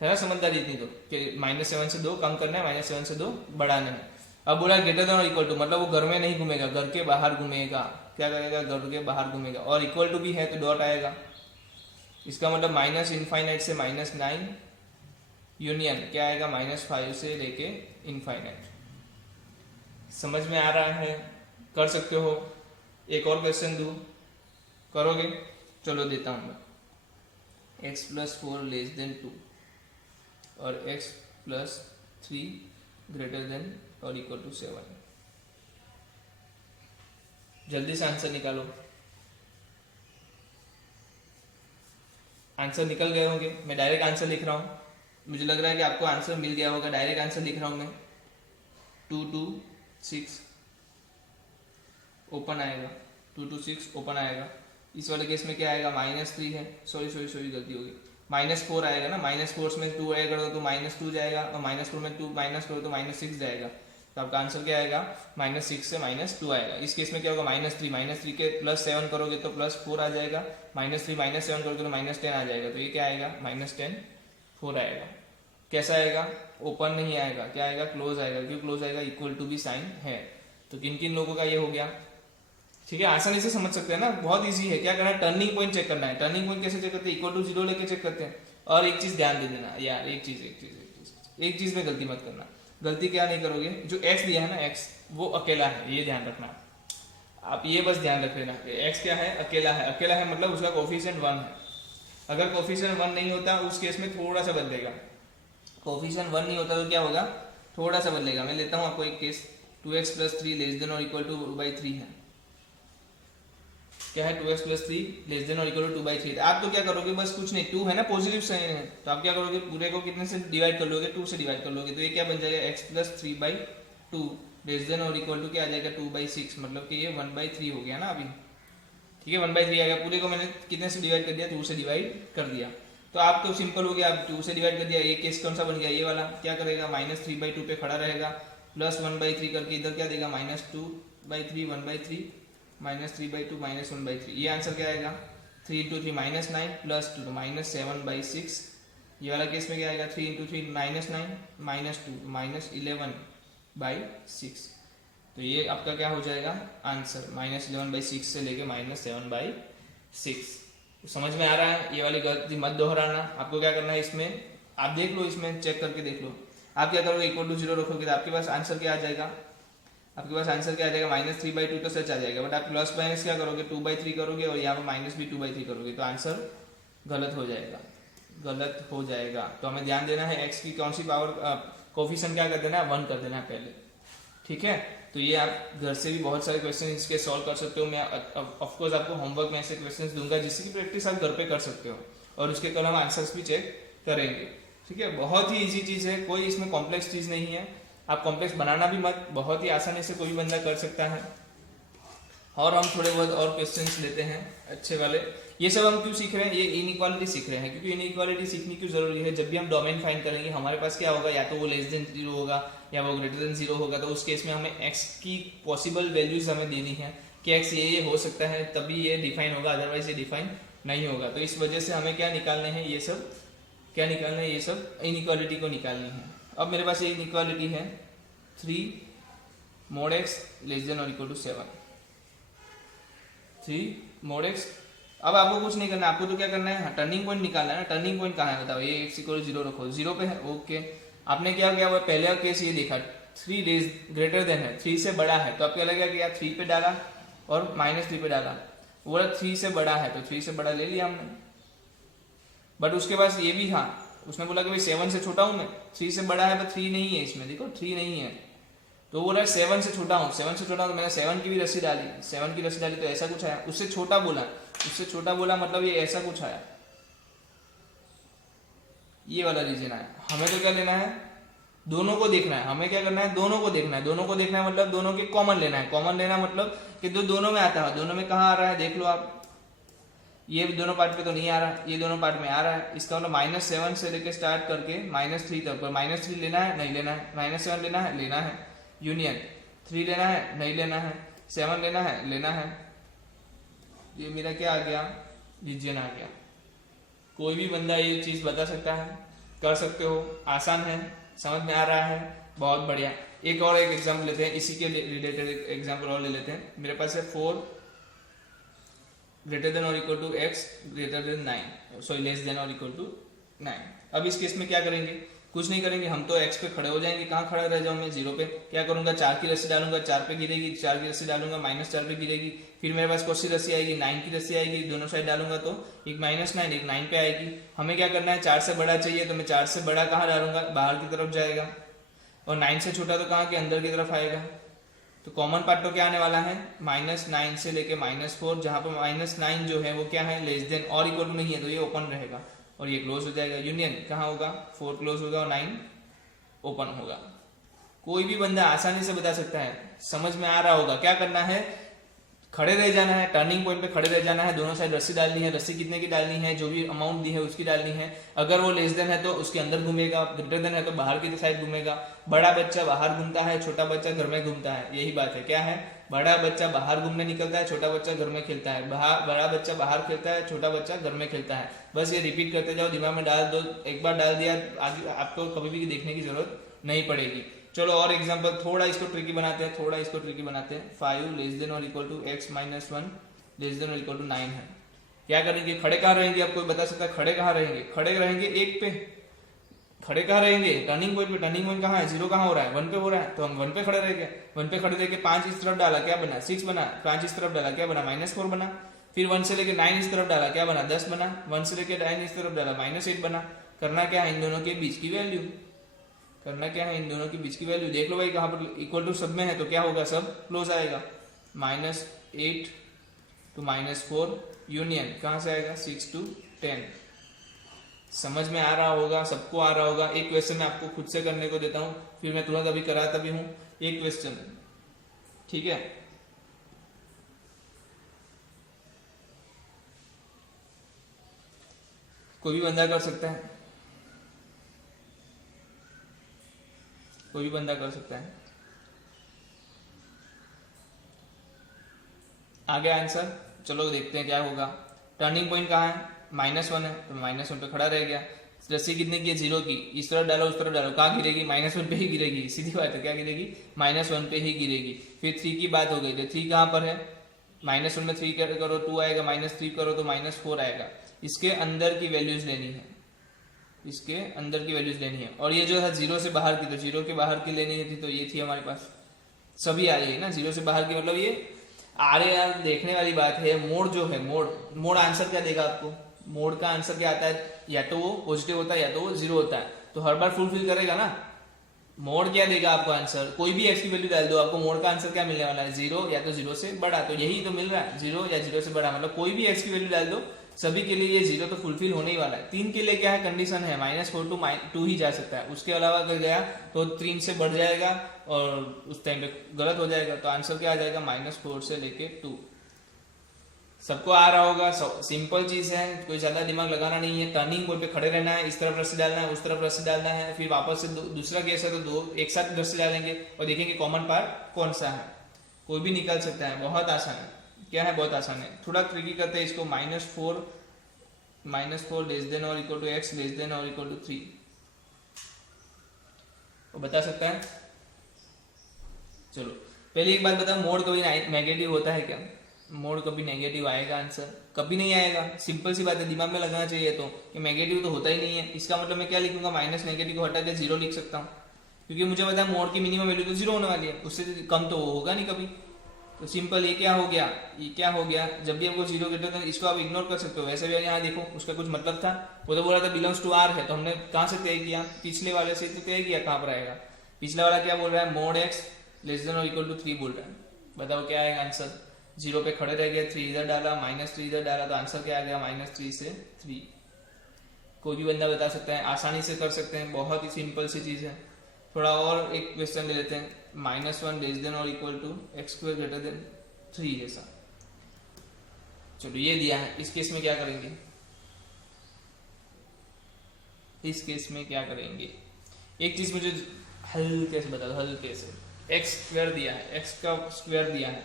है ना समझदारी इतनी, तो कि -7 से 2 कम करना है, -7 से 2 बढ़ाना है। अब बोला ग्रेटर देन और इक्वल टू, मतलब वो घर में नहीं घूमेगा, घर के बाहर घूमेगा। क्या करेगा, घर के बाहर घूमेगा, और इक्वल टू भी है तो डॉट आएगा। इसका मतलब माइनस इनफाइनाइट से -9 यूनियन क्या आएगा, -5 से लेके इनफाइनाइट। समझ में आ रहा है, कर सकते हो। एक और क्वेश्चन दूं, करोगे, चलो देता हूं मैं। x + 4 लेस देन 2 और x + 3 ग्रेटर देन और इक्वल टू 7। जल्दी से आंसर निकालो। आंसर निकल गए होंगे, मैं डायरेक्ट आंसर लिख रहा हूँ, मुझे लग रहा है कि आपको आंसर मिल गया होगा। डायरेक्ट आंसर लिख रहा हूँ मैं, 2 to 6 ओपन आएगा, 2 to 6 ओपन आएगा। इस वाले केस में क्या आएगा, -3 है, सॉरी गलती होगी, -4 आएगा ना, -4 में 2 ऐड करो तो -2 जाएगा, और -4 में 2 माइनस करो तो -6 जाएगा। तो आपका आंसर क्या आएगा, -6 से -2 आएगा। इस केस में क्या होगा, -3 के +7 करोगे तो +4 आ जाएगा, -3 -7 करोगे तो -10 आ जाएगा। तो ये क्या आएगा, -10 4 आएगा। कैसा आएगा, ओपन नहीं आएगा, क्या आएगा, क्लोज आएगा। क्यों क्लोज आएगा, इक्वल टू भी साइन है। तो किन किन लोगों का ये हो गया, ठीक है, आसानी से समझ सकते हैं ना, बहुत इजी है। क्या करना है, टर्निंग पॉइंट चेक करना है। टर्निंग पॉइंट कैसे चेक करते हैं, इक्वल टू 0 लेके चेक करते हैं। और एक चीज ध्यान दे देना यार, एक चीज में गलती मत करना। गलती क्या नहीं करोगे, जो x दिया है ना, x वो अकेला है, ये ध्यान रखना। आप ये बस ध्यान रख लेना, x क्या है, अकेला है। अकेला है मतलब उसका कोफिशिएंट 1 है। अगर कोफिशिएंट 1 नहीं होता, उस केस में थोड़ा सा बदलेगा। कोफिशिएंट 1 नहीं होता तो क्या होगा, थोड़ा सा बदलेगा। मैं लेता हूँ आपको एक केस, 2x + 3 लेस देन और इक्वल टू 2/3 है। क्या है, 2x + 3 लेस देन और इक्वल टू 2/3। आप तो क्या करोगे, बस कुछ नहीं, 2 है ना, पॉजिटिव साइन है, तो आप क्या करोगे, पूरे को कितने से डिवाइड कर लोगे, 2 से डिवाइड कर लोगे। तो ये क्या बन जाएगा, x + 3/2 लेस देन और इक्वल टू क्या आ जाएगा, 2/6, मतलब कि ये 1/3 हो गया ना अभी। ठीक है, 1/3 आ गया। पूरे को मैंने कितने से डिवाइड कर दिया, 2 से डिवाइड कर दिया। तो आप तो सिंपल हो गया, आप 2 से डिवाइड कर दिया। ये केस कौन सा बन गया, ये वाला। क्या करेगा, -3/2 पे खड़ा रहेगा, प्लस 1/3 करके इधर क्या देगा, -2/3 1/3 -3/2 -1/3। ये आंसर क्या आएगा, 3 × 3 -9 प्लस 2 -7/6। ये वाला केस में क्या आएगा, 3 × 3 -9 -2 -11/6। तो ये आपका क्या हो जाएगा आंसर, -11/6 से लेके -7/6। तो समझ में आ रहा है, ये वाली गलती मत दोहराना। आपको क्या करना है, इसमें आप देख लो, इसमें चेक करके देख लो। आप क्या करोगे, इक्वल टू 0 रखोगे तो आपके पास आंसर क्या आ जाएगा, आपके पास आंसर क्या आ जाएगा, -3/2 तो सच आ जाएगा। बट आप प्लस माइनस क्या करोगे, 2/3 करोगे, और यहाँ पर माइनस भी 2/3 करोगे, तो आंसर गलत हो जाएगा, गलत हो जाएगा। तो हमें ध्यान देना है, x की कौन सी पावर, कोफिशिएंट क्या कर देना है, 1 कर देना है पहले। ठीक है, तो ये आप घर से भी बहुत सारे क्वेश्चन इसके सॉल्व कर सकते हो। मैं ऑफ कोर्स आपको होमवर्क में ऐसे क्वेश्चंस दूंगा जिसकी प्रैक्टिस आप घर पे कर सकते हो और उसके कल हम आंसर्स भी चेक करेंगे। ठीक है, बहुत ही इजी चीज है, कोई इसमें कॉम्प्लेक्स चीज नहीं है। आप कॉम्प्लेक्स बनाना भी मत, बहुत ही आसानी से कोई भी बंदा कर सकता है। और हम थोड़े बहुत और क्वेश्चंस लेते हैं अच्छे वाले। ये सब हम क्यों सीख रहे हैं, ये इनइक्वालिटी सीख रहे हैं क्योंकि इनइक्वालिटी सीखनी क्यों जरूरी है। जब भी हम डोमेन फाइंड करेंगे हमारे पास क्या होगा, या तो वो लेस देन 0 होगा या वो ग्रेटर देन 0 होगा। तो उस केस में हमें x की पॉसिबल वैल्यूज हमें देनी है कि x ये हो सकता है, तभी ये डिफाइन होगा, अदरवाइज ये डिफाइन नहीं होगा। तो इस वजह से हमें क्या निकालने हैं, ये सब क्या निकालना है, ये सब इनइक्वालिटी को निकालनी है। अब मेरे पास ये इनइक्वालिटी है 3 mod x लेस देन और इक्वल टू 7, 3 mod x। अब आपको कुछ नहीं करना है, आपको तो क्या करना है, टर्निंग पॉइंट निकालना है ना। टर्निंग पॉइंट कहाँ है बताओ, ये x इक्वल 0 रखो, 0 पे है, ओके। आपने क्या किया, पहले केस ये देखा 3 लेस ग्रेटर देन है, 3 से बड़ा है, तो आप क्या लगा कि 3 पे डाला और -3 पे डाला। वो 3 से बड़ा है तो 3 से बड़ा ले लिया हमने। बट उसके पास ये भी था, उसने बोला कि भाई 7 से छोटा हूं मैं, 3 से बड़ा है पर 3 नहीं है इसमें, देखो 3 नहीं है। तो बोला 7 से छोटा हूँ, 7 से छोटा हूँ, तो मैंने 7 की भी रस्सी डाली, 7 की रस्सी डाली तो ऐसा कुछ आया। उससे छोटा बोला, उससे छोटा बोला मतलब ये ऐसा कुछ आया, ये वाला रीजन आया। हमें तो क्या लेना है, दोनों को देखना है। हमें क्या करना है, दोनों को देखना है। दोनों को देखना है मतलब दोनों के कॉमन लेना है। कॉमन लेना मतलब कि दोनों में आता है, दोनों में कहाँ आ रहा है देख लो आप, ये दोनों पार्ट पे तो नहीं आ रहा, ये दोनों पार्ट में आ रहा है। इसका मतलब -7 से लेके स्टार्ट करके -3 तक। -3 लेना है, नहीं लेना है, -7 लेना है, लेना है, यूनियन 3 लेना है, नहीं लेना है, 7 लेना है, लेना है। ये मेरा क्या आ गया, रीजन आ गया। कोई भी बंदा ये चीज बता सकता है, कर सकते हो, आसान है, समझ में आ रहा है, बहुत बढ़िया। एक और एक एग्जाम्पल लेते हैं, इसी के रिलेटेड एग्जाम्पल और ले लेते हैं। मेरे पास है 4 ग्रेटर देन और equal to x greater than 9, sorry less than और इक्वल टू 9। अब इस केस में क्या करेंगे, कुछ नहीं करेंगे, हम तो x पे खड़े हो जाएंगे। कहाँ खड़ा रह जाऊँ मैं, 0 पे। क्या करूंगा, 4 की रस्सी डालूंगा, 4 पे गिरेगी, 4 की रस्सी डालूंगा, -4 पे गिरेगी। फिर मेरे पास कौन सी रस्सी आएगी, 9 की रस्सी आएगी, दोनों साइड डालूंगा तो एक -9 एक 9 पे आएगी। हमें क्या करना है, 4 से बड़ा चाहिए, तो मैं 4 से बड़ा कहाँ डालूंगा, बाहर की तरफ जाएगा, और 9 से छोटा तो कहाँ के अंदर की तरफ आएगा। तो कॉमन पार्ट तो क्या आने वाला है, -9 से लेके -4, जहां पर -9 जो है वो क्या है, लेस देन और इक्वल टू नहीं है, तो ये ओपन रहेगा और ये क्लोज हो जाएगा। यूनियन कहाँ होगा, 4 क्लोज होगा और 9 ओपन होगा। कोई भी बंदा आसानी से बता सकता है, समझ में आ रहा होगा। क्या करना है, खड़े रह जाना है, टर्निंग पॉइंट पे खड़े रह जाना है, दोनों साइड रस्सी डालनी है। रस्सी कितने की डालनी है, जो भी अमाउंट दी है उसकी डालनी है। अगर वो लेस देन है तो उसके अंदर घूमेगा, ग्रेटर देन है तो बाहर की साइड घूमेगा। बड़ा बच्चा बाहर घूमता है, छोटा बच्चा घर में घूमता है, यही बात है। क्या है, बड़ा बच्चा बाहर घूमने निकलता है, छोटा बच्चा घर में खेलता है। बड़ा बच्चा बाहर खेलता है, छोटा बच्चा घर में खेलता है। बस ये रिपीट करते जाओ, दिमाग में डाल दो, एक बार डाल दिया आगे आपको कभी भी देखने की जरूरत नहीं पड़ेगी। चलो और एग्जांपल, थोड़ा इसको ट्रिकी बनाते हैं, 5 लेस देन और equal to x - 1 less than और इक्वल टू 9 है। क्या करेंगे, खड़े कहाँ रहेंगे, आपको बता सकता है खड़े कहाँ रहेंगे। खड़े रहेंगे 1 पे, खड़े कहाँ रहेंगे, टर्निंग पॉइंट पे। टर्निंग पॉइंट कहाँ है, 0 कहाँ हो रहा है, 1 पे हो रहा है, तो हम 1 पे खड़े रह गए। 1 पे खड़े रह के 5 इस तरफ डाला, क्या बना, 6 बना। 5 इस तरफ डाला, क्या बना, -4 बना। फिर 1 से लेके 9 इस तरफ डाला, क्या बना, 10 बना। 1 से लेके 9 इस तरफ डाला, -8 बना। करना क्या है, इन दोनों के बीच की वैल्यू, करना क्या है, इन दोनों के बीच की वैल्यू देख लो भाई, कहाँ पर इक्वल टू सब में है तो क्या होगा, सब क्लोज आएगा। -8 to -4 यूनियन कहाँ से आएगा, 6 to 10। समझ में आ रहा होगा, सबको आ रहा होगा। एक क्वेश्चन मैं आपको खुद से करने को देता हूँ, फिर मैं तुरंत अभी कराता भी हूँ एक क्वेश्चन, ठीक है। कोई भी बंदा कर सकता है, कोई भी बंदा कर सकता है। आगे आंसर, चलो देखते हैं क्या होगा। टर्निंग पॉइंट कहाँ है, -1 है, तो -1 पे खड़ा रह गया। रस्सी कितने की है, 0 की। इस तरफ डालो, उस तरफ डालो, कहाँ गिरेगी, -1 पे ही गिरेगी, सीधी बात है। क्या गिरेगी, -1 पे ही गिरेगी। फिर 3 की बात हो गई, तो 3 कहाँ पर है, -1 में 3 करो 2 आएगा, -3 करो तो -4 आएगा। इसके अंदर की वैल्यूज लेनी है, इसके अंदर की वैल्यूज लेनी है। और ये जो है 0 से बाहर की, तो 0 के बाहर की लेनी थी, तो ये थी हमारे पास, सभी आई है ना 0 से बाहर की, मतलब ये अरे यार देखने वाली बात है। मोड जो है, मोड आंसर क्या देगा आपको, मोड का आंसर क्या आता है, या तो वो पॉजिटिव होता है या तो वो 0 होता है। तो हर बार फुलफिल करेगा ना, मोड क्या देगा आपको आंसर, कोई भी एक्स की वैल्यू डाल दो, आपको मोड का आंसर क्या मिलने वाला है, जीरो या तो जीरो से बड़ा, तो यही तो मिल रहा है, जीरो या जीरो से बड़ा, मतलब कोई भी एक्स की वैल्यू डाल दो, सभी के लिए ये जीरो तो फुलफिल होने ही वाला है। 3 के लिए क्या है कंडीशन है, -4 to 2 ही जा सकता है, उसके अलावा अगर गया तो 3 से बढ़ जाएगा और उस टाइम पे गलत हो जाएगा, तो आंसर क्या आ जाएगा, -4 से लेके 2। सबको आ रहा होगा, सिंपल चीज है, कोई ज्यादा दिमाग लगाना नहीं है। टर्निंग पॉइंट पे खड़े रहना है, इस तरफ रस्सी डालना है, उस तरफ रस्सी डालना है, फिर वापस से दूसरा केस है तो दो एक साथ रस्सी डालेंगे और देखेंगे कॉमन पार्ट कौन सा है, कोई भी निकल सकता है, बहुत आसान है। क्या है, बहुत आसान है। थोड़ा ट्रिकी करते हैं इसको, -4 लेस देन और equal to x less than और इक्वल टू 3, वो बता सकता है। चलो पहले एक बात बताओ, मोड कभी नेगेटिव होता है क्या, मोड कभी नेगेटिव आएगा, आंसर कभी नहीं आएगा। सिंपल सी बात है, दिमाग में लगाना चाहिए तो कि नेगेटिव तो होता ही नहीं है। इसका मतलब मैं क्या लिखूंगा, माइनस नेगेटिव को हटा के 0 लिख सकता हूँ, क्योंकि मुझे पता है मोड की मिनिमम वैल्यू तो 0 होने वाली है, उससे कम तो वो होगा नहीं कभी। तो सिंपल ये क्या हो गया, ये क्या हो गया, जब भी आपको 0 गिरता है इसको आप इग्नोर कर सकते हो। वैसे भी यहाँ देखो उसका कुछ मतलब था, वो तो बोला था बिलोंग्स टू आर है, तो हमने कहाँ से तय किया, पिछले वाले से तो तय किया, कहाँ पर आएगा। पिछला वाला क्या बोल रहा है, मोड एक्स लेस देन और इक्वल टू 3 बोल रहा है। बताओ क्या आएगा आंसर, 0 पे खड़े रह गए, 3 इधर डाला, -3 इधर डाला, तो आंसर क्या आ गया, -3 से 3। कोई भी बंदा बता सकता है, आसानी से कर सकते हैं, बहुत ही सिंपल सी चीज है। थोड़ा और एक क्वेश्चन ले लेते हैं, -1 लेस देन और equal to x square greater than 3 जैसा। चलो ये दिया है, इस केस में क्या करेंगे, इस केस में क्या करेंगे, एक चीज मुझे हल्के से बता दो, हल्के से। एक्स स्क्वायर दिया है, एक्स का स्क्वायर दिया है,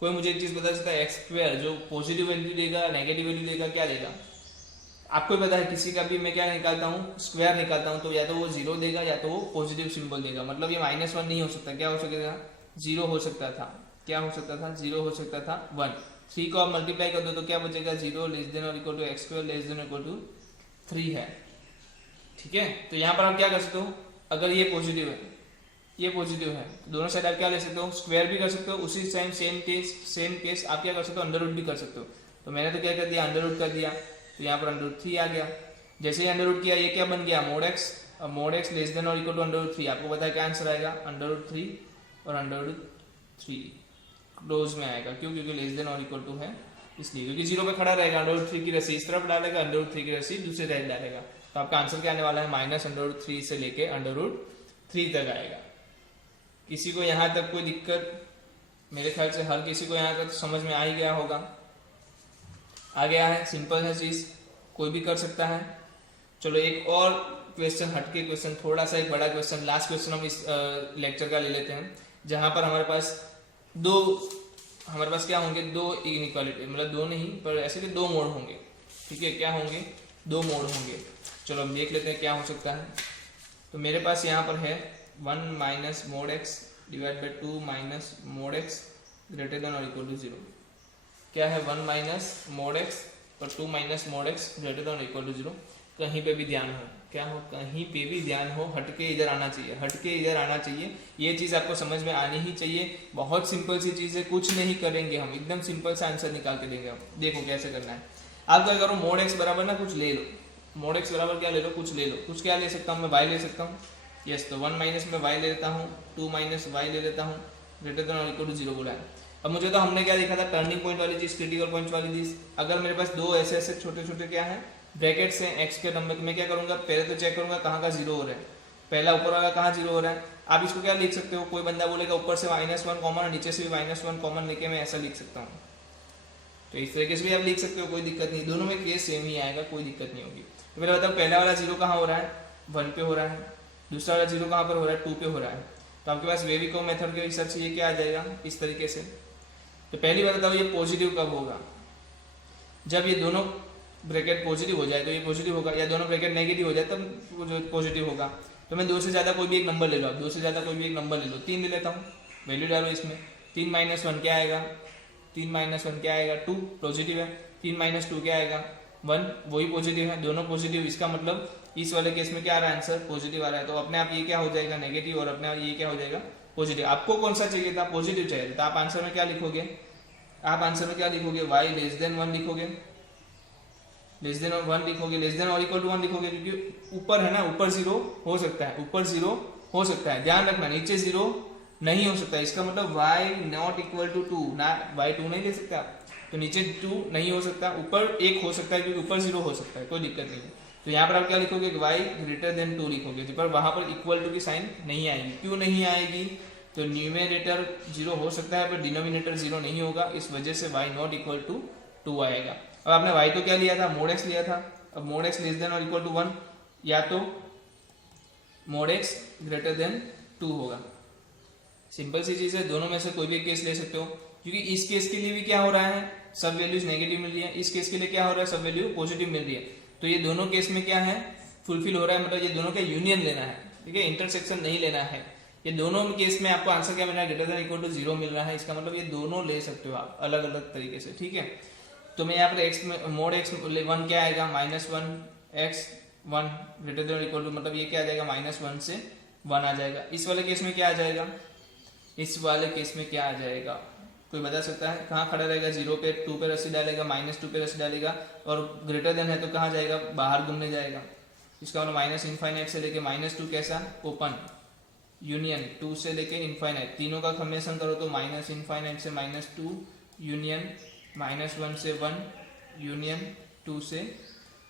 कोई मुझे एक चीज बता सकता है, एक्स स्क्वायर जो पॉजिटिव वैल्यू देगा, नेगेटिव वैल्यू देगा, क्या देगा, आपको पता है। किसी का भी मैं क्या निकालता हूँ, स्क्वायर निकालता हूँ, तो या तो वो 0 देगा या तो वो पॉजिटिव सिंबल देगा। मतलब ये -1 नहीं हो सकता, क्या हो सकता था, 0 हो सकता था, क्या हो सकता था, 0 हो सकता था 1। 3 को आप मल्टीप्लाई कर दो तो क्या बचेगा, 0 लेस देन और equal to x square less than equal to 3 है, ठीक है। तो यहाँ पर आप क्या कर सकते हो, अगर ये पॉजिटिव है, ये पॉजिटिव है, तो दोनों साइड आप क्या ले सकते हो, स्क्वायर भी कर सकते हो, उसी सेम केस आप क्या कर सकते हो, अंडर रूट भी कर सकते हो। तो मैंने तो क्या कर दिया, अंडर रूट कर दिया, तो यहाँ पर अंडर रूट 3 आ गया। जैसे ही अंडर रूट किया, ये क्या बन गया, मोड एक्स लेस देन और इक्वल टू अंडर रूट 3। आपको पता है क्या आंसर आएगा, अंडर रूट 3 और अंडर रूट 3 क्लोज में आएगा। क्यों, क्योंकि लेस देन और इक्वल टू है इसलिए, क्योंकि 0 पे खड़ा रहेगा, अंडर रूट 3 की रस्सी इस तरफ डालेगा, अंडर रूट 3 की रस्सी दूसरी साइड डालेगा, तो आपका आंसर क्या आने वाला है, -√3 से लेके √3 तक आएगा। किसी को यहाँ तक कोई दिक्कत, मेरे ख्याल से हर किसी को यहाँ तक समझ में आ ही गया होगा, आ गया है, सिंपल है चीज, कोई भी कर सकता है। चलो एक और क्वेश्चन, हटके क्वेश्चन, थोड़ा सा एक बड़ा क्वेश्चन, लास्ट क्वेश्चन हम इस लेक्चर का ले लेते हैं, जहां पर हमारे पास क्या होंगे, 2 इनइक्वालिटी, मतलब 2 नहीं पर ऐसे भी 2 मोड होंगे, ठीक है, क्या होंगे, 2 मोड होंगे। चलो हम देख लेते हैं क्या हो सकता है। तो मेरे पास यहाँ पर है 1 minus mod x divide by 2 minus mod x greater than और इक्वल टू 0। क्या है, 1 माइनस मोड एक्स और 2 minus mod x greater than और इक्वल टू 0। कहीं पे भी ध्यान हो, क्या हो, कहीं पे भी ध्यान हो, हटके इधर आना चाहिए, हटके इधर आना चाहिए, ये चीज आपको समझ में आनी ही चाहिए। बहुत सिंपल सी चीज है, कुछ नहीं करेंगे हम, एकदम सिंपल सा आंसर निकाल के देंगे हम। देखो कैसे करना है, आप क्या करो, मोड एक्स बराबर ना कुछ ले लो, मोड एक्स बराबर क्या ले लो, कुछ ले लो, कुछ क्या ले सकता हूँ मैं, वाई ले सकता हूँ, यस। तो 1 माइनस में वाई ले लेता हूँ, 2 माइनस वाई ले लेता हूँ, ग्रेटर देन और इक्वल टू 0 बोला है। अब मुझे तो हमने क्या देखा था, टर्निंग पॉइंट वाली चीज, क्रिटिकल पॉइंट वाली चीज। अगर मेरे पास 2 ऐसे छोटे छोटे क्या है ब्रैकेट्स हैं एक्स के नंबर, तो मैं क्या करूंगा, पहले तो चेक करूंगा कहाँ का 0 हो रहा है, पहला ऊपर वाला कहाँ 0 हो रहा है। आप इसको क्या लिख सकते हो, कोई बंदा बोलेगा ऊपर से -1 कॉमन, नीचे से भी -1 कॉमन लेके मैं ऐसा लिख सकता हूँ, तो इस तरीके से भी आप लिख सकते हो, कोई दिक्कत नहीं, दोनों में केस सेम ही आएगा, कोई दिक्कत नहीं होगी। तो मेरा बताओ, पहला वाला 0 कहाँ हो रहा है, 1 पे हो रहा है, दूसरा वाला 0 कहाँ पर हो रहा है, 2 पे हो रहा है। तो आपके पास वेविको मेथड के हिसाब से ये क्या आ जाएगा, इस तरीके से। तो पहली बात बताओ, ये पॉजिटिव कब होगा, जब ये दोनों ब्रैकेट पॉजिटिव हो जाए तो ये पॉजिटिव होगा, या दोनों ब्रैकेट नेगेटिव हो जाए तब पॉजिटिव होगा। तो मैं 2 से ज़्यादा कोई भी एक नंबर ले लो, 2 से ज़्यादा कोई भी एक नंबर ले लो, 3 ले लेता हूँ, वैल्यू डालो इसमें, 3 माइनस 1 क्या आएगा, 3 माइनस 1 क्या आएगा, 2 पॉजिटिव है, 3 माइनस 2 क्या आएगा, 1, वही पॉजिटिव है, दोनों पॉजिटिव। इसका मतलब इस वाले केस में क्या आ रहा है, आंसर पॉजिटिव आ रहा है, तो अपने आप ये क्या हो जाएगा, नेगेटिव, और अपने आप ये क्या हो जाएगा, पॉजिटिव। आपको कौन सा चाहिए था, पॉजिटिव चाहिए था, तो आप आंसर में क्या लिखोगे, आप आंसर में क्या लिखोगे, y लेस देन 1 लिखोगे, लेस देन 1 लिखोगे, लेस देन और इक्वल टू 1 लिखोगे, क्योंकि ऊपर है ना, ऊपर 0 हो सकता है, ऊपर 0 हो सकता है, ध्यान रखना नीचे 0 नहीं हो सकता, इसका मतलब y नॉट इक्वल टू 2 ना, y 2 नहीं ले सकता, तो नीचे 2 नहीं हो सकता, ऊपर 1 हो सकता है क्योंकि ऊपर 0 हो सकता है, कोई दिक्कत नहीं है। तो यहाँ पर आप क्या लिखोगे, y ग्रेटर देन 2 लिखोगे, पर वहां पर इक्वल टू की साइन नहीं आएगी। क्यों नहीं आएगी, तो न्यूमेरेटर 0 हो सकता है पर डिनोमिनेटर 0 नहीं होगा, इस वजह से y नॉट इक्वल टू 2 आएगा। अब आपने y तो क्या लिया था, मोड x लिया था, अब मोड x लेस देन और इक्वल टू 1 या तो मोड x ग्रेटर देन 2 होगा। सिंपल सी चीज है, दोनों में से कोई भी केस ले सकते हो, क्योंकि इस केस के लिए भी क्या हो रहा है, सब वैल्यूज नेगेटिव मिल रही है, इस केस के लिए क्या हो रहा है, सब वैल्यू पॉजिटिव मिल रही है, तो ये दोनों केस में क्या है, फुलफिल हो रहा है, मतलब ये दोनों का यूनियन लेना है, ठीक है, इंटरसेक्शन नहीं लेना है। ये दोनों केस में आपको आंसर क्या मिल रहा है, ग्रेटर देन इक्वल टू 0 मिल रहा है, इसका मतलब ये दोनों ले सकते हो आप अलग अलग तरीके से, ठीक है। तो मैं यहाँ पर x में मोड x 1 क्या आएगा, -1 x 1 greater than equal to, मतलब ये क्या आ जाएगा, -1 से 1 आ जाएगा। इस वाले केस में क्या आ जाएगा, इस वाले केस में क्या आ जाएगा, कोई बता सकता है, कहाँ खड़ा रहेगा, 0 पे 2 पे रस्सी डालेगा, -2 पे रस्सी डालेगा, और ग्रेटर देन है तो कहाँ जाएगा, बाहर घूमने जाएगा। इसका मतलब -∞ से लेके -2 कैसा, ओपन यूनियन 2 से लेके इनफाइनाइट, तीनों का कम्बिनेशन करो तो -∞ से -2 यूनियन -1 से 1 यूनियन 2 से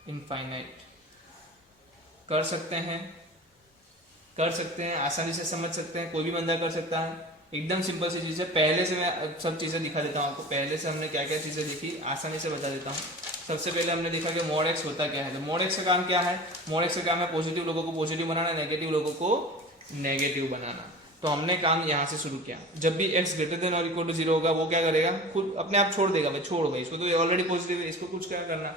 इनफाइनाइट। कर सकते हैं, आसानी से समझ सकते हैं, कोई भी बंदा कर सकता है, एकदम सिंपल सी चीज़ है। पहले से मैं सब चीज़ें दिखा देता हूँ आपको, पहले से हमने क्या क्या चीज़ें देखी आसानी से बता देता हूँ। सबसे पहले हमने देखा कि मोड एक्स होता क्या है, तो मोड एक्स का काम क्या है, मोड एक्स का काम है पॉजिटिव लोगों को पॉजिटिव बनाना, नेगेटिव लोगों को नेगेटिव बनाना। तो हमने काम यहाँ से शुरू किया, जब भी x ग्रेटर देन और इक्वल टू 0 होगा वो क्या करेगा, खुद अपने आप छोड़ देगा, भाई छोड़ भाई इसको, तो ऑलरेडी पॉजिटिव है, इसको कुछ क्या करना।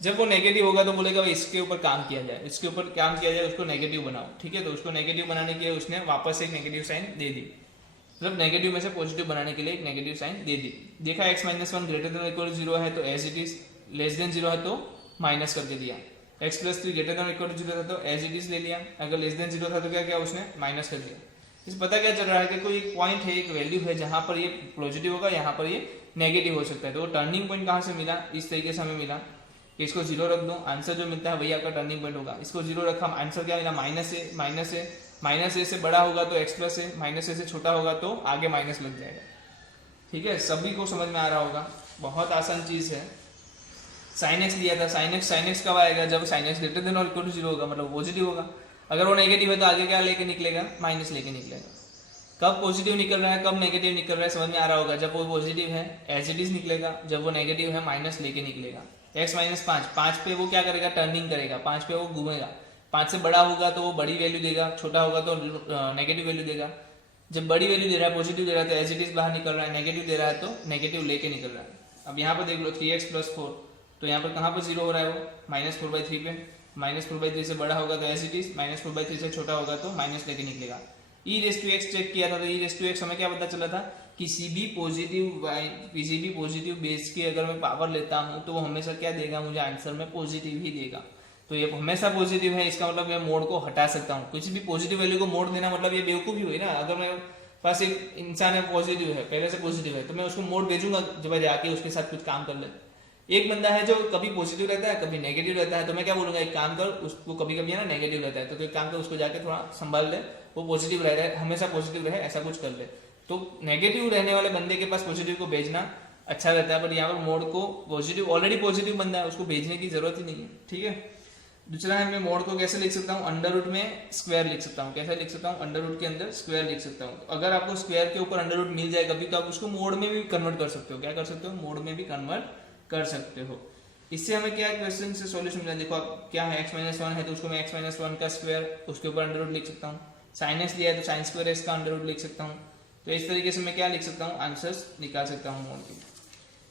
जब वो नेगेटिव होगा तो बोलेगा भाई इसके ऊपर काम किया जाए, इसके ऊपर काम किया जाए, उसको नेगेटिव बनाओ, ठीक है। तो उसको नेगेटिव बनाने के लिए उसने वापस एक नेगेटिव साइन दे दी, मतलब नेगेटिव में से पॉजिटिव बनाने के लिए एक नेगेटिव साइन दे दी। देखा x -1 greater than equal to 0 है तो as it is, less than 0 है तो माइनस करके दिया, x + 3 greater than equal to 0 था तो एज इट इज ले लिया, अगर लेस देन 0 था तो क्या किया उसने, माइनस कर दिया। इस पता क्या चल रहा है कि कोई एक पॉइंट है, एक वैल्यू है जहां पर ये पॉजिटिव होगा, यहाँ पर ये नेगेटिव हो सकता है। तो वो टर्निंग पॉइंट कहाँ से मिला, इस तरीके से हमें मिला कि इसको 0 रख दो, आंसर जो मिलता है वही आपका टर्निंग पॉइंट होगा। इसको 0 रखा, आंसर क्या मिला, -a से बड़ा होगा तो x + a, -a से छोटा होगा तो आगे माइनस लग जाएगा, ठीक है। सभी को समझ में आ रहा होगा, बहुत आसान चीज है। sin x लिया था, sin x कब आएगा, जब sin x ग्रेटर देन और इक्वल टू 0 होगा, मतलब पॉजिटिव होगा। अगर वो नेगेटिव है तो आगे क्या लेके निकलेगा, माइनस लेके निकलेगा। कब पॉजिटिव निकल रहा है, कब नेगेटिव निकल रहा है, समझ में आ रहा होगा। जब वो पॉजिटिव है एज इट इज निकलेगा, जब वो नेगेटिव है माइनस लेके निकलेगा। x - 5 पे वो क्या करेगा, टर्निंग करेगा, 5 पे वो घूमेगा, 5 से बड़ा होगा तो वो बड़ी वैल्यू देगा, छोटा होगा तो नेगेटिव वैल्यू देगा। जब बड़ी वैल्यू दे रहा है, पॉजिटिव दे रहा है तो एज इट इज बाहर निकल रहा है, नेगेटिव दे रहा है तो नेगेटिव लेके निकल रहा है। अब यहाँ पर देख लो 3x + 4, तो यहाँ पर कहाँ पर 0 हो रहा है, वो -4/3 पे, -4/3 से बड़ा होगा तो एज इट इज, -4/3 से छोटा होगा तो माइनस लेके निकलेगा। e⁻x चेक किया था तो e⁻x हमें क्या पता चला था, किसी भी पॉजिटिव बेस की अगर मैं पावर लेता हूँ तो वो हमेशा क्या देगा, मुझे आंसर में पॉजिटिव ही देगा। तो ये हमेशा पॉजिटिव है, इसका मतलब मैं मोड को हटा सकता हूँ। कुछ भी पॉजिटिव वैल्यू को मोड देना मतलब ये बेवकूफी हुई ना। अगर मेरे पास एक इंसान है पॉजिटिव है, पहले से पॉजिटिव है, तो मैं उसको मोड भेजूंगा जब जाके उसके साथ कुछ काम कर ले। एक बंदा है जो कभी पॉजिटिव रहता है कभी नेगेटिव रहता है, तो मैं क्या बोलूंगा, एक काम कर, उसको कभी कभी है ना नेगेटिव रहता है तो एक काम कर, उसको जाके थोड़ा संभाल ले, वो पॉजिटिव रह रहा है, हमेशा पॉजिटिव रहे, ऐसा कुछ कर ले। तो नेगेटिव रहने वाले बंदे के पास पॉजिटिव को भेजना अच्छा रहता है, पर यहाँ पर मोड को पॉजिटिव, ऑलरेडी पॉजिटिव बंदा है, उसको भेजने की जरूरत ही नहीं है, ठीक है। दूसरा है, मैं मोड को कैसे लिख सकता हूँ, अंडर रूट में स्क्वायर लिख सकता हूँ। कैसे लिख सकता हूँ, अंडर रूट के अंदर स्क्वायर लिख सकता हूँ। तो अगर आपको स्क्वायर के ऊपर अंडर रूट मिल जाए कभी, तो आप उसको मोड में भी कन्वर्ट कर सकते हो। क्या कर सकते हो, मोड में भी कन्वर्ट कर सकते हो। इससे हमें क्या क्वेश्चन से सॉल्यूशन मिला, देखो आप क्या है, x - 1 है तो उसको मैं x - 1 का स्क्वायर, उसके ऊपर अंडर रूट लिख सकता हूँ। sin x लिया है तो sin² x का अंडर रूट लिख सकता हूँ। तो इस तरीके से मैं क्या लिख सकता हूँ, आंसर्स निकाल सकता हूँ मोड के।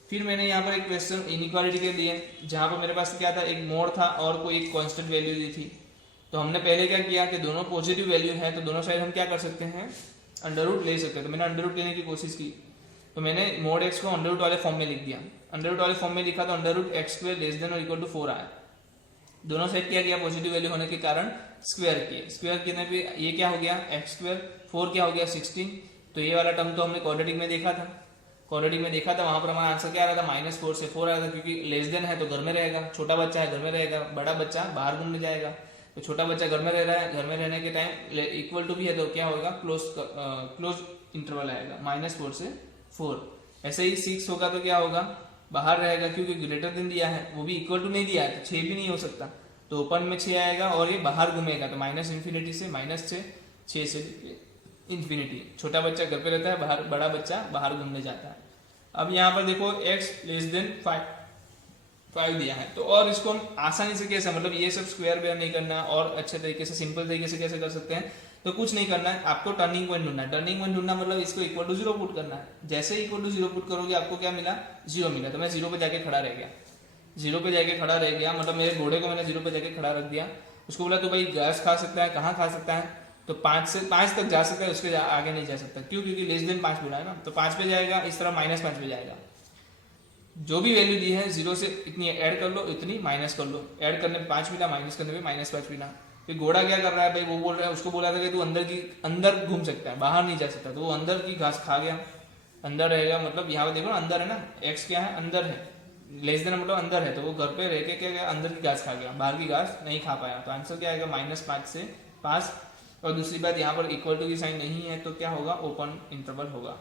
फिर मैंने यहाँ पर एक क्वेश्चन इनइक्वालिटी के लिए, जहाँ पर मेरे पास क्या था, एक मोड था और कोई एक कांस्टेंट वैल्यू दी थी। तो हमने पहले क्या किया कि दोनों पॉजिटिव वैल्यू है तो दोनों साइड हम क्या कर सकते हैं, अंडर रूट ले सकते हैं। तो मैंने अंडर रूट लेने की कोशिश की, तो मैंने मोड x को अंडर रूट वाले फॉर्म में लिख दिया। अंडर रूट वाले फॉर्म में लिखा तो under root x² less than और इक्वल टू 4 आया। दोनों साइड क्या किया, पॉजिटिव वैल्यू होने के कारण स्क्वायर किए। स्क्वायर कितने पे ये क्या हो गया, x², 4 क्या हो गया 16। तो ये वाला टर्म तो हमने क्वाड्रेटिक में देखा था, वहां पर हमारा आंसर क्या आ रहा था, -4 से 4 आया था, क्योंकि लेस देन है तो घर में रहेगा, छोटा बच्चा है घर में रहेगा, बड़ा बच्चा बाहर घूमने जाएगा। तो छोटा बच्चा घर में रह रहा है, घर में रहने के टाइम इक्वल टू भी है तो क्या होगा, क्लोज इंटरवल आएगा -4 से 4। ऐसे ही 6 होगा तो क्या होगा, बाहर रहेगा क्योंकि ग्रेटर देन दिया है, वो भी इक्वल टू नहीं दिया है तो 6 भी नहीं हो सकता, तो ओपन में 6 आएगा और ये बाहर घूमेगा तो -∞ से -6, 6 से इन्फिनिटी। छोटा बच्चा घर पे रहता है, बाहर बड़ा बच्चा बाहर घूमने जाता है। अब यहाँ पर देखो x < 5 दिया है, तो और इसको हम आसानी से कैसे, मतलब ये सब स्क्वायर वेयर नहीं करना और अच्छे तरीके से सिंपल तरीके से कैसे कर सकते हैं, तो कुछ नहीं करना है, आपको टर्निंग पॉइंट ढूंढना है। टर्निंग पॉइंट ढूंढना मतलब इसको इक्वल टू 0 पुट करना है। जैसे इक्वल टू 0 पुट करोगे आपको क्या मिला, 0 मिला, तो मैं 0 पे जाके खड़ा रह गया। 0 पे जाके खड़ा रह गया मतलब मेरे घोड़े को मैंने 0 पे जाके खड़ा रख दिया। उसको बोला तो भाई घास खा सकता है, कहाँ खा सकता है, तो 5 तक जा सकता है, उसके आगे नहीं जा सकता। क्यों, क्योंकि < 5 बोला है ना, तो 5 पे जाएगा, इस तरह -5 पे जाएगा। जो भी वैल्यू दी है 0 से इतनी ऐड कर लो, इतनी माइनस कर लो। ऐड करने पे 5 मिला, माइनस करने पे -5 मिला। फिर घोड़ा क्या कर रहा है भाई, वो बोल रहा है, उसको बोला था कि तू अंदर घूम सकता है, बाहर नहीं जा सकता, तो वो अंदर की घास खा गया, अंदर रहेगा। मतलब यहाँ पे देखो ना, अंदर है ना, x क्या है, अंदर है, लेस देन मतलब अंदर है, तो वो घर पे रह के क्या गया, अंदर की घास खा गया, बाहर की घास नहीं खा पाया। तो आंसर क्या आएगा, -5 से 5। और दूसरी बात, यहाँ पर इक्वल टू की साइन नहीं है तो क्या होगा, ओपन इंटरवल होगा।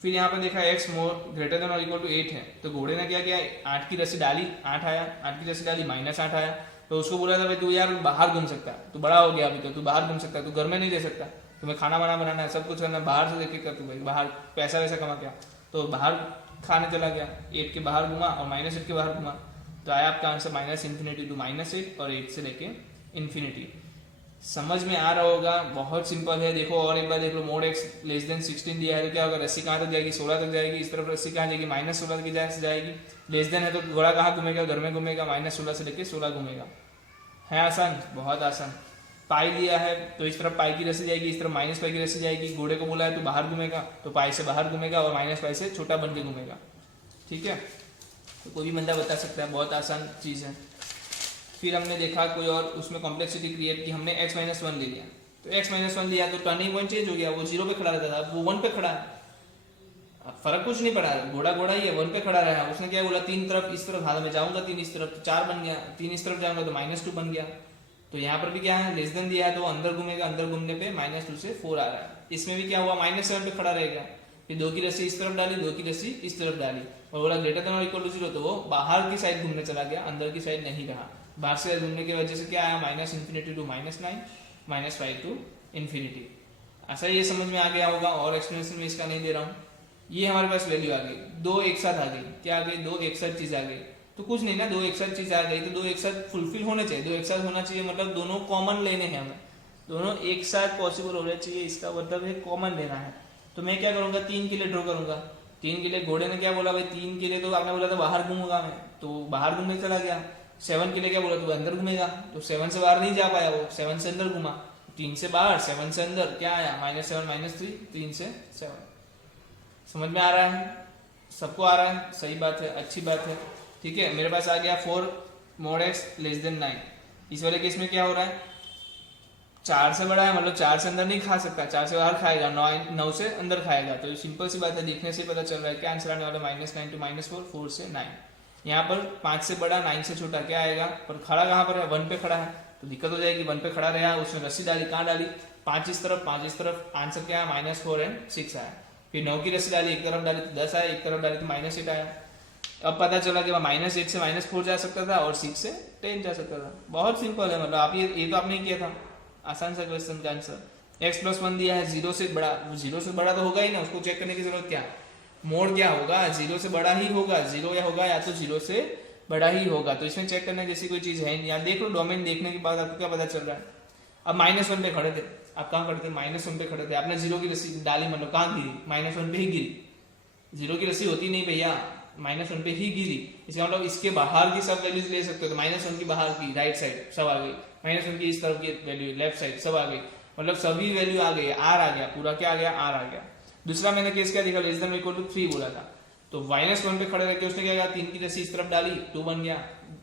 फिर यहाँ पर देखा x ग्रेटर देन और इक्वल टू 8 है, तो घोड़े ने क्या किया, 8 की रस्सी डाली, 8 आया, 8 की रस्सी डाली, -8 आया। तो उसको बोला था भाई तू यार बाहर घूम सकता है, तू बड़ा हो गया अभी तो, तू बाहर घूम सकता है, तू घर में नहीं रह सकता, तुम्हें खाना वाना बनाना है, सब कुछ करना है, बाहर से देख कर तू भाई बाहर पैसा वैसा कमा क्या, तो बाहर खाने चला गया, 8 के बाहर घुमा और -8 के बाहर घुमा, तो आया आपका आंसर -∞ टू -8 और 8 से लेके इन्फिनिटी। समझ में आ रहा होगा, बहुत सिंपल है। देखो और एक बार देख लो, मोड x < 16 दिया है तो क्या होगा, रस्सी कहाँ तक जाएगी, 16 तक जाएगी, इस तरफ रस्सी कहाँ जाएगी, -16 की जाएगी। लेस देन है तो घोड़ा कहाँ घूमेगा, घर में घूमेगा, -16 से लेके 16 घूमेगा। है आसान, बहुत आसान। पाई लिया है तो इस तरफ पाई की रस्सी जाएगी, इस तरफ -पाई की रस्सी जाएगी। घोड़े को बोला है तो बाहर घूमेगा, तो पाई से बाहर घूमेगा और -पाई से छोटा बन के घूमेगा। ठीक है, तो कोई भी बंदा बता सकता है, बहुत आसान चीज़ है। फिर हमने देखा कोई और, उसमें कॉम्प्लेक्सिटी क्रिएट की, हमने x - 1 ले लिया, तो x - 1 लिया तो टर्निंग पॉइंट चेंज हो गया, वो 0 पे खड़ा रहता था, वो 1 पे खड़ा है। अब फर्क कुछ नहीं पड़ा, घोड़ा घोड़ा ही है, 1 पे खड़ा रहा। उसने क्या बोला, 3 तरफ इस तरफ, हाँ मैं जाऊंगा 3 इस तरफ, तो 4 बन गया, 3 इस तरफ जाऊंगा तो -2 बन गया। तो यहाँ पर भी क्या है, लेस देन दिया है तो अंदर घूमेगा, अंदर घूमने पे -2 से 4 आ रहा है। इसमें भी क्या हुआ, -7 पे खड़ा रहेगा, फिर 2 की रस्सी इस तरफ डाली, 2 की रस्सी इस तरफ डाली, और बोला ग्रेटर देन और इक्वल टू 0, तो वो बाहर की साइड घूमने चला गया, अंदर की साइड नहीं रहा। बाहर से घूमने की वजह से क्या आया, -∞ टू -9, -5 टू इन्फिनिटी। ऐसा ये समझ में आ गया होगा, और एक्सप्लेनेशन में इसका नहीं दे रहा हूँ। ये हमारे पास वैल्यू आ गई, 2 एक साथ आ गई, क्या आ गई, 2 एक साथ चीज आ गई। तो कुछ नहीं ना, 2 एक साथ चीज आ गई तो 2 एक साथ फुलफिल होने चाहिए, 2 एक साथ होना चाहिए, मतलब दोनों कॉमन लेने हैं हमें, दोनों एक साथ पॉसिबल होने चाहिए, इसका मतलब है कॉमन लेना है। तो मैं क्या करूंगा, 3 के लिए ड्रॉ करूंगा। 3 के लिए घोड़े ने क्या बोला भाई, 3 के लिए तो आपने बोला था बाहर घूमूंगा मैं, तो बाहर घूमने चला गया। 7 के लिए क्या बोला, तू अंदर घूमेगा, तो 7 से बाहर नहीं जा पाया, वो 7 से अंदर घूमा। 3 से बाहर, 7 से अंदर, क्या आया, -7 -3, 3 से 7। समझ में आ रहा है, सबको आ रहा है, सही बात है, अच्छी बात है। ठीक है, मेरे पास आ गया 4 mod x < 9। इस वाले केस में क्या हो रहा है, 4 से बड़ा है, मतलब 4 से अंदर नहीं खा सकता, 4 से बाहर खाएगा, 9 से अंदर खाएगा। तो सिंपल सी बात है, देखने से पता चल रहा है क्या आंसर आने वाला, -9 टू -4, 4 से 9। यहाँ पर 5 से बड़ा 9 से छोटा क्या आएगा, पर खड़ा कहाँ पर है, 1 पे खड़ा है, तो दिक्कत हो जाएगी। 1 पे खड़ा रहा, उसने रस्सी डाली, कहाँ डाली, 5 इस तरफ, 5 इस तरफ, आंसर क्या है, -4 एंड 6 आया। फिर 9 की रस्सी डाली, एक तरफ डाली तो 10 आया, एक तरफ डाली तो -8 आया। अब पता चला कि -8 से -4 जा सकता था और 6 से 10 जा सकता था। बहुत सिंपल है, मतलब आप ये तो आपने किया था, आसान सा क्वेश्चन का आंसर। x + 1 दिया है, 0 से बड़ा, 0 से बड़ा तो होगा ही ना, उसको चेक करने की जरूरत क्या, मोड क्या होगा, 0 से बड़ा ही होगा, 0 या होगा या तो 0 से बड़ा ही होगा। तो इसमें चेक करने जैसी कोई चीज है नहीं। यहाँ देख लो, डोमेन देखने के बाद आपको क्या पता चल रहा है। अब -1 पे खड़े थे, आप कहाँ खड़े थे, -1 पे खड़े थे, आपने 0 की रस्सी डाली, मतलब कहाँ गिरी, -1 पे ही गिरी। 0 की रस्सी होती नहीं भैया, -1 पे ही गिरी। इसका मतलब इसके बाहर की सब वैल्यूज ले सकते हो, तो -1 की बाहर की राइट साइड सब आ गई, -1 की इस तरफ की वैल्यू लेफ्ट साइड सब आ गई, मतलब सभी वैल्यू आ गई, आर आ गया, पूरा क्या आ गया, आर आ गया। दूसरा मैंने केस क्या देखा, लेस देन इक्वल टू 3 बोला था, तो -1 पे खड़े रहकर उसने क्या किया, 3 की रस्सी इस तरफ डाली, 2 बन गया,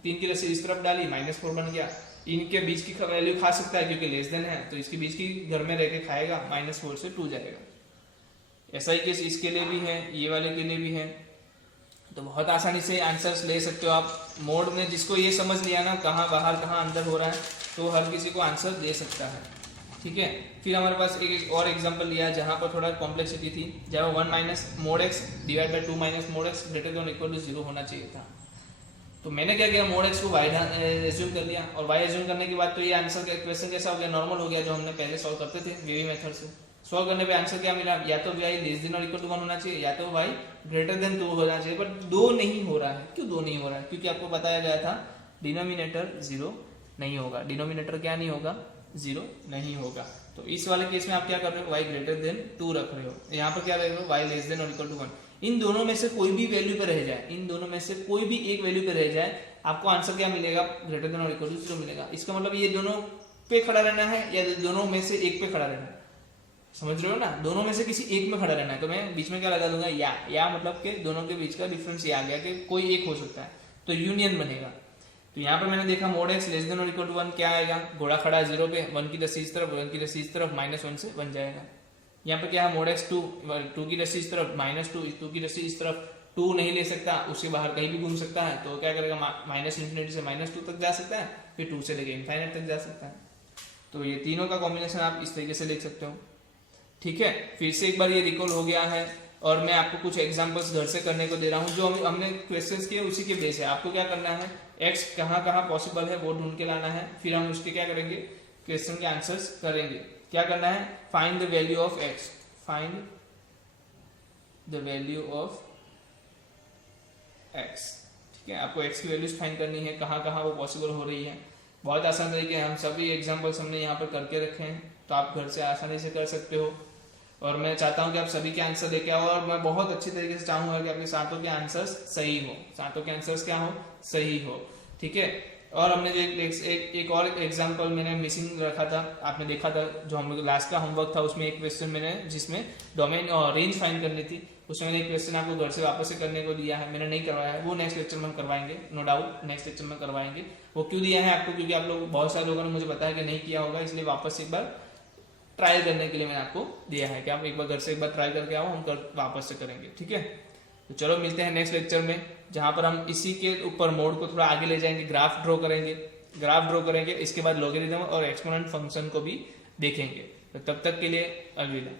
3 की रस्सी इस तरफ डाली, -4 बन गया। इनके बीच की वैल्यू खा सकता है क्योंकि लेस देन है, तो इसके बीच की घर में रह के खाएगा, -4 से 2 जाएगा। ऐसा ही केस इसके लिए भी है, ये वाले के लिए भी है। तो बहुत आसानी से आंसर्स ले सकते हो आप मोड में। जिसको ये समझ लिया ना कहाँ बाहर कहाँ अंदर हो रहा है, तो हर किसी को आंसर दे सकता है। ठीक है, फिर हमारे पास एक और एग्जांपल लिया जहाँ पर थोड़ा कॉम्प्लेक्सिटी थी, जहाँ 1 minus mod x divide by 2 minus mod x greater than equal to 0 होना चाहिए था। तो मैंने क्या किया, मोड एक्स को वाई एज्यूम कर लिया, और वाई एज्यूम करने के बाद तो ये आंसर का क्वेश्चन कैसा हो गया, नॉर्मल हो गया, जो हमने पहले सॉल्व करते थे वेवी मेथड से। सॉल्व करने पे आंसर क्या मिला, या तो वाई लेस देन और इक्वल टू 1 होना चाहिए, या तो वाई ग्रेटर देन 2 होना चाहिए, बट 2 नहीं हो रहा है। क्यों 2 नहीं हो रहा है, क्योंकि आपको बताया गया था डिनोमिनेटर 0 नहीं होगा। डिनोमिनेटर क्या नहीं होगा, 0 नहीं होगा। तो इस वाले केस में आप क्या कर रहे हो, y ग्रेटर देन 2 रख रहे हो, यहाँ पर क्या रख रहे हो, y लेस देन और इक्वल टू 1। इन दोनों में से कोई भी वैल्यू पे रह जाए, इन दोनों में से कोई भी एक वैल्यू पे रह जाए, आपको आंसर क्या मिलेगा, ग्रेटर देन और इक्वल टू 0 मिलेगा। इसका मतलब ये दोनों पे खड़ा रहना है या दोनों में से एक पे खड़ा रहना है, समझ रहे हो ना, दोनों में से किसी एक में खड़ा रहना है। तो मैं बीच में क्या लगा दूंगा, या मतलब के दोनों के बीच का डिफरेंस ये आ गया कि कोई एक हो सकता है, तो यूनियन बनेगा। तो यहाँ पर मैंने देखा मोड एक्स लेस देन और इक्वल टू 1 क्या आएगा, घोड़ा खड़ा 0 पे, 1 की रस्सी इस तरफ, 1 की रस्सी इस तरफ, -1 से बन जाएगा। यहाँ पे क्या है, मोड एक्स 2 की रस्सी इस तरफ, -2, 2 की रस्सी इस तरफ, 2 नहीं ले सकता, उसके बाहर कहीं भी घूम सकता है, तो क्या करेगा, -∞ से -2 तक जा सकता है, फिर 2 से लेके इनफाइनाइट तक जा सकता है। तो ये तीनों का कॉम्बिनेशन आप इस तरीके से लिख सकते हो। ठीक है, फिर से एक बार ये रिकॉल हो गया है, और मैं आपको कुछ एग्जांपल्स घर से करने को दे रहा हूँ, जो हमने क्वेश्चंस किए उसी के बेस है। आपको क्या करना है, x कहाँ कहाँ पॉसिबल है वो ढूंढ के लाना है, फिर हम उसके क्या करेंगे, क्वेश्चन के आंसर्स करेंगे। क्या करना है, find the value of x, find the value of x। ठीक है, आपको x की वैल्यूज फाइंड करनी है, कहाँ कहाँ वो पॉसिबल हो रही है। बहुत आसान तरीके हैं, हम सभी एग्जाम्पल्स हमने यहाँ पर करके रखे हैं, तो आप घर से आसानी से कर सकते हो। और मैं चाहता हूं कि आप सभी के आंसर लेके आओ, और मैं बहुत अच्छी तरीके से चाहूंगा कि आपके सातों के आंसर्स सही हो, सातों के आंसर्स क्या हो, सही हो। ठीक है, और हमने जो एक और एग्जांपल मैंने मिसिंग रखा था, आपने देखा था जो हम लोग लास्ट का होमवर्क था, उसमें एक क्वेश्चन मैंने जिसमें डोमेन और रेंज फाइंड करनी थी, उसमें मैंने एक क्वेश्चन आपको घर से वापस से करने को दिया है, मैंने नहीं करवाया है, वो नेक्स्ट लेक्चर में हम करवाएंगे, नो डाउट नेक्स्ट लेक्चर में करवाएंगे। वो क्यों दिया है आपको, क्योंकि आप लोग बहुत सारे लोगों ने मुझे बताया कि नहीं किया होगा, इसलिए वापस एक बार ट्रायल करने के लिए मैंने आपको दिया है कि आप एक बार घर से एक बार ट्राई करके आओ, हम कर वापस से करेंगे। ठीक है, तो चलो मिलते हैं नेक्स्ट लेक्चर में, जहां पर हम इसी के ऊपर मोड को थोड़ा आगे ले जाएंगे, ग्राफ ड्रॉ करेंगे, इसके बाद लॉगरिथम और एक्सपोनेंट फंक्शन को भी देखेंगे। तो तब तक के लिए अलविदा।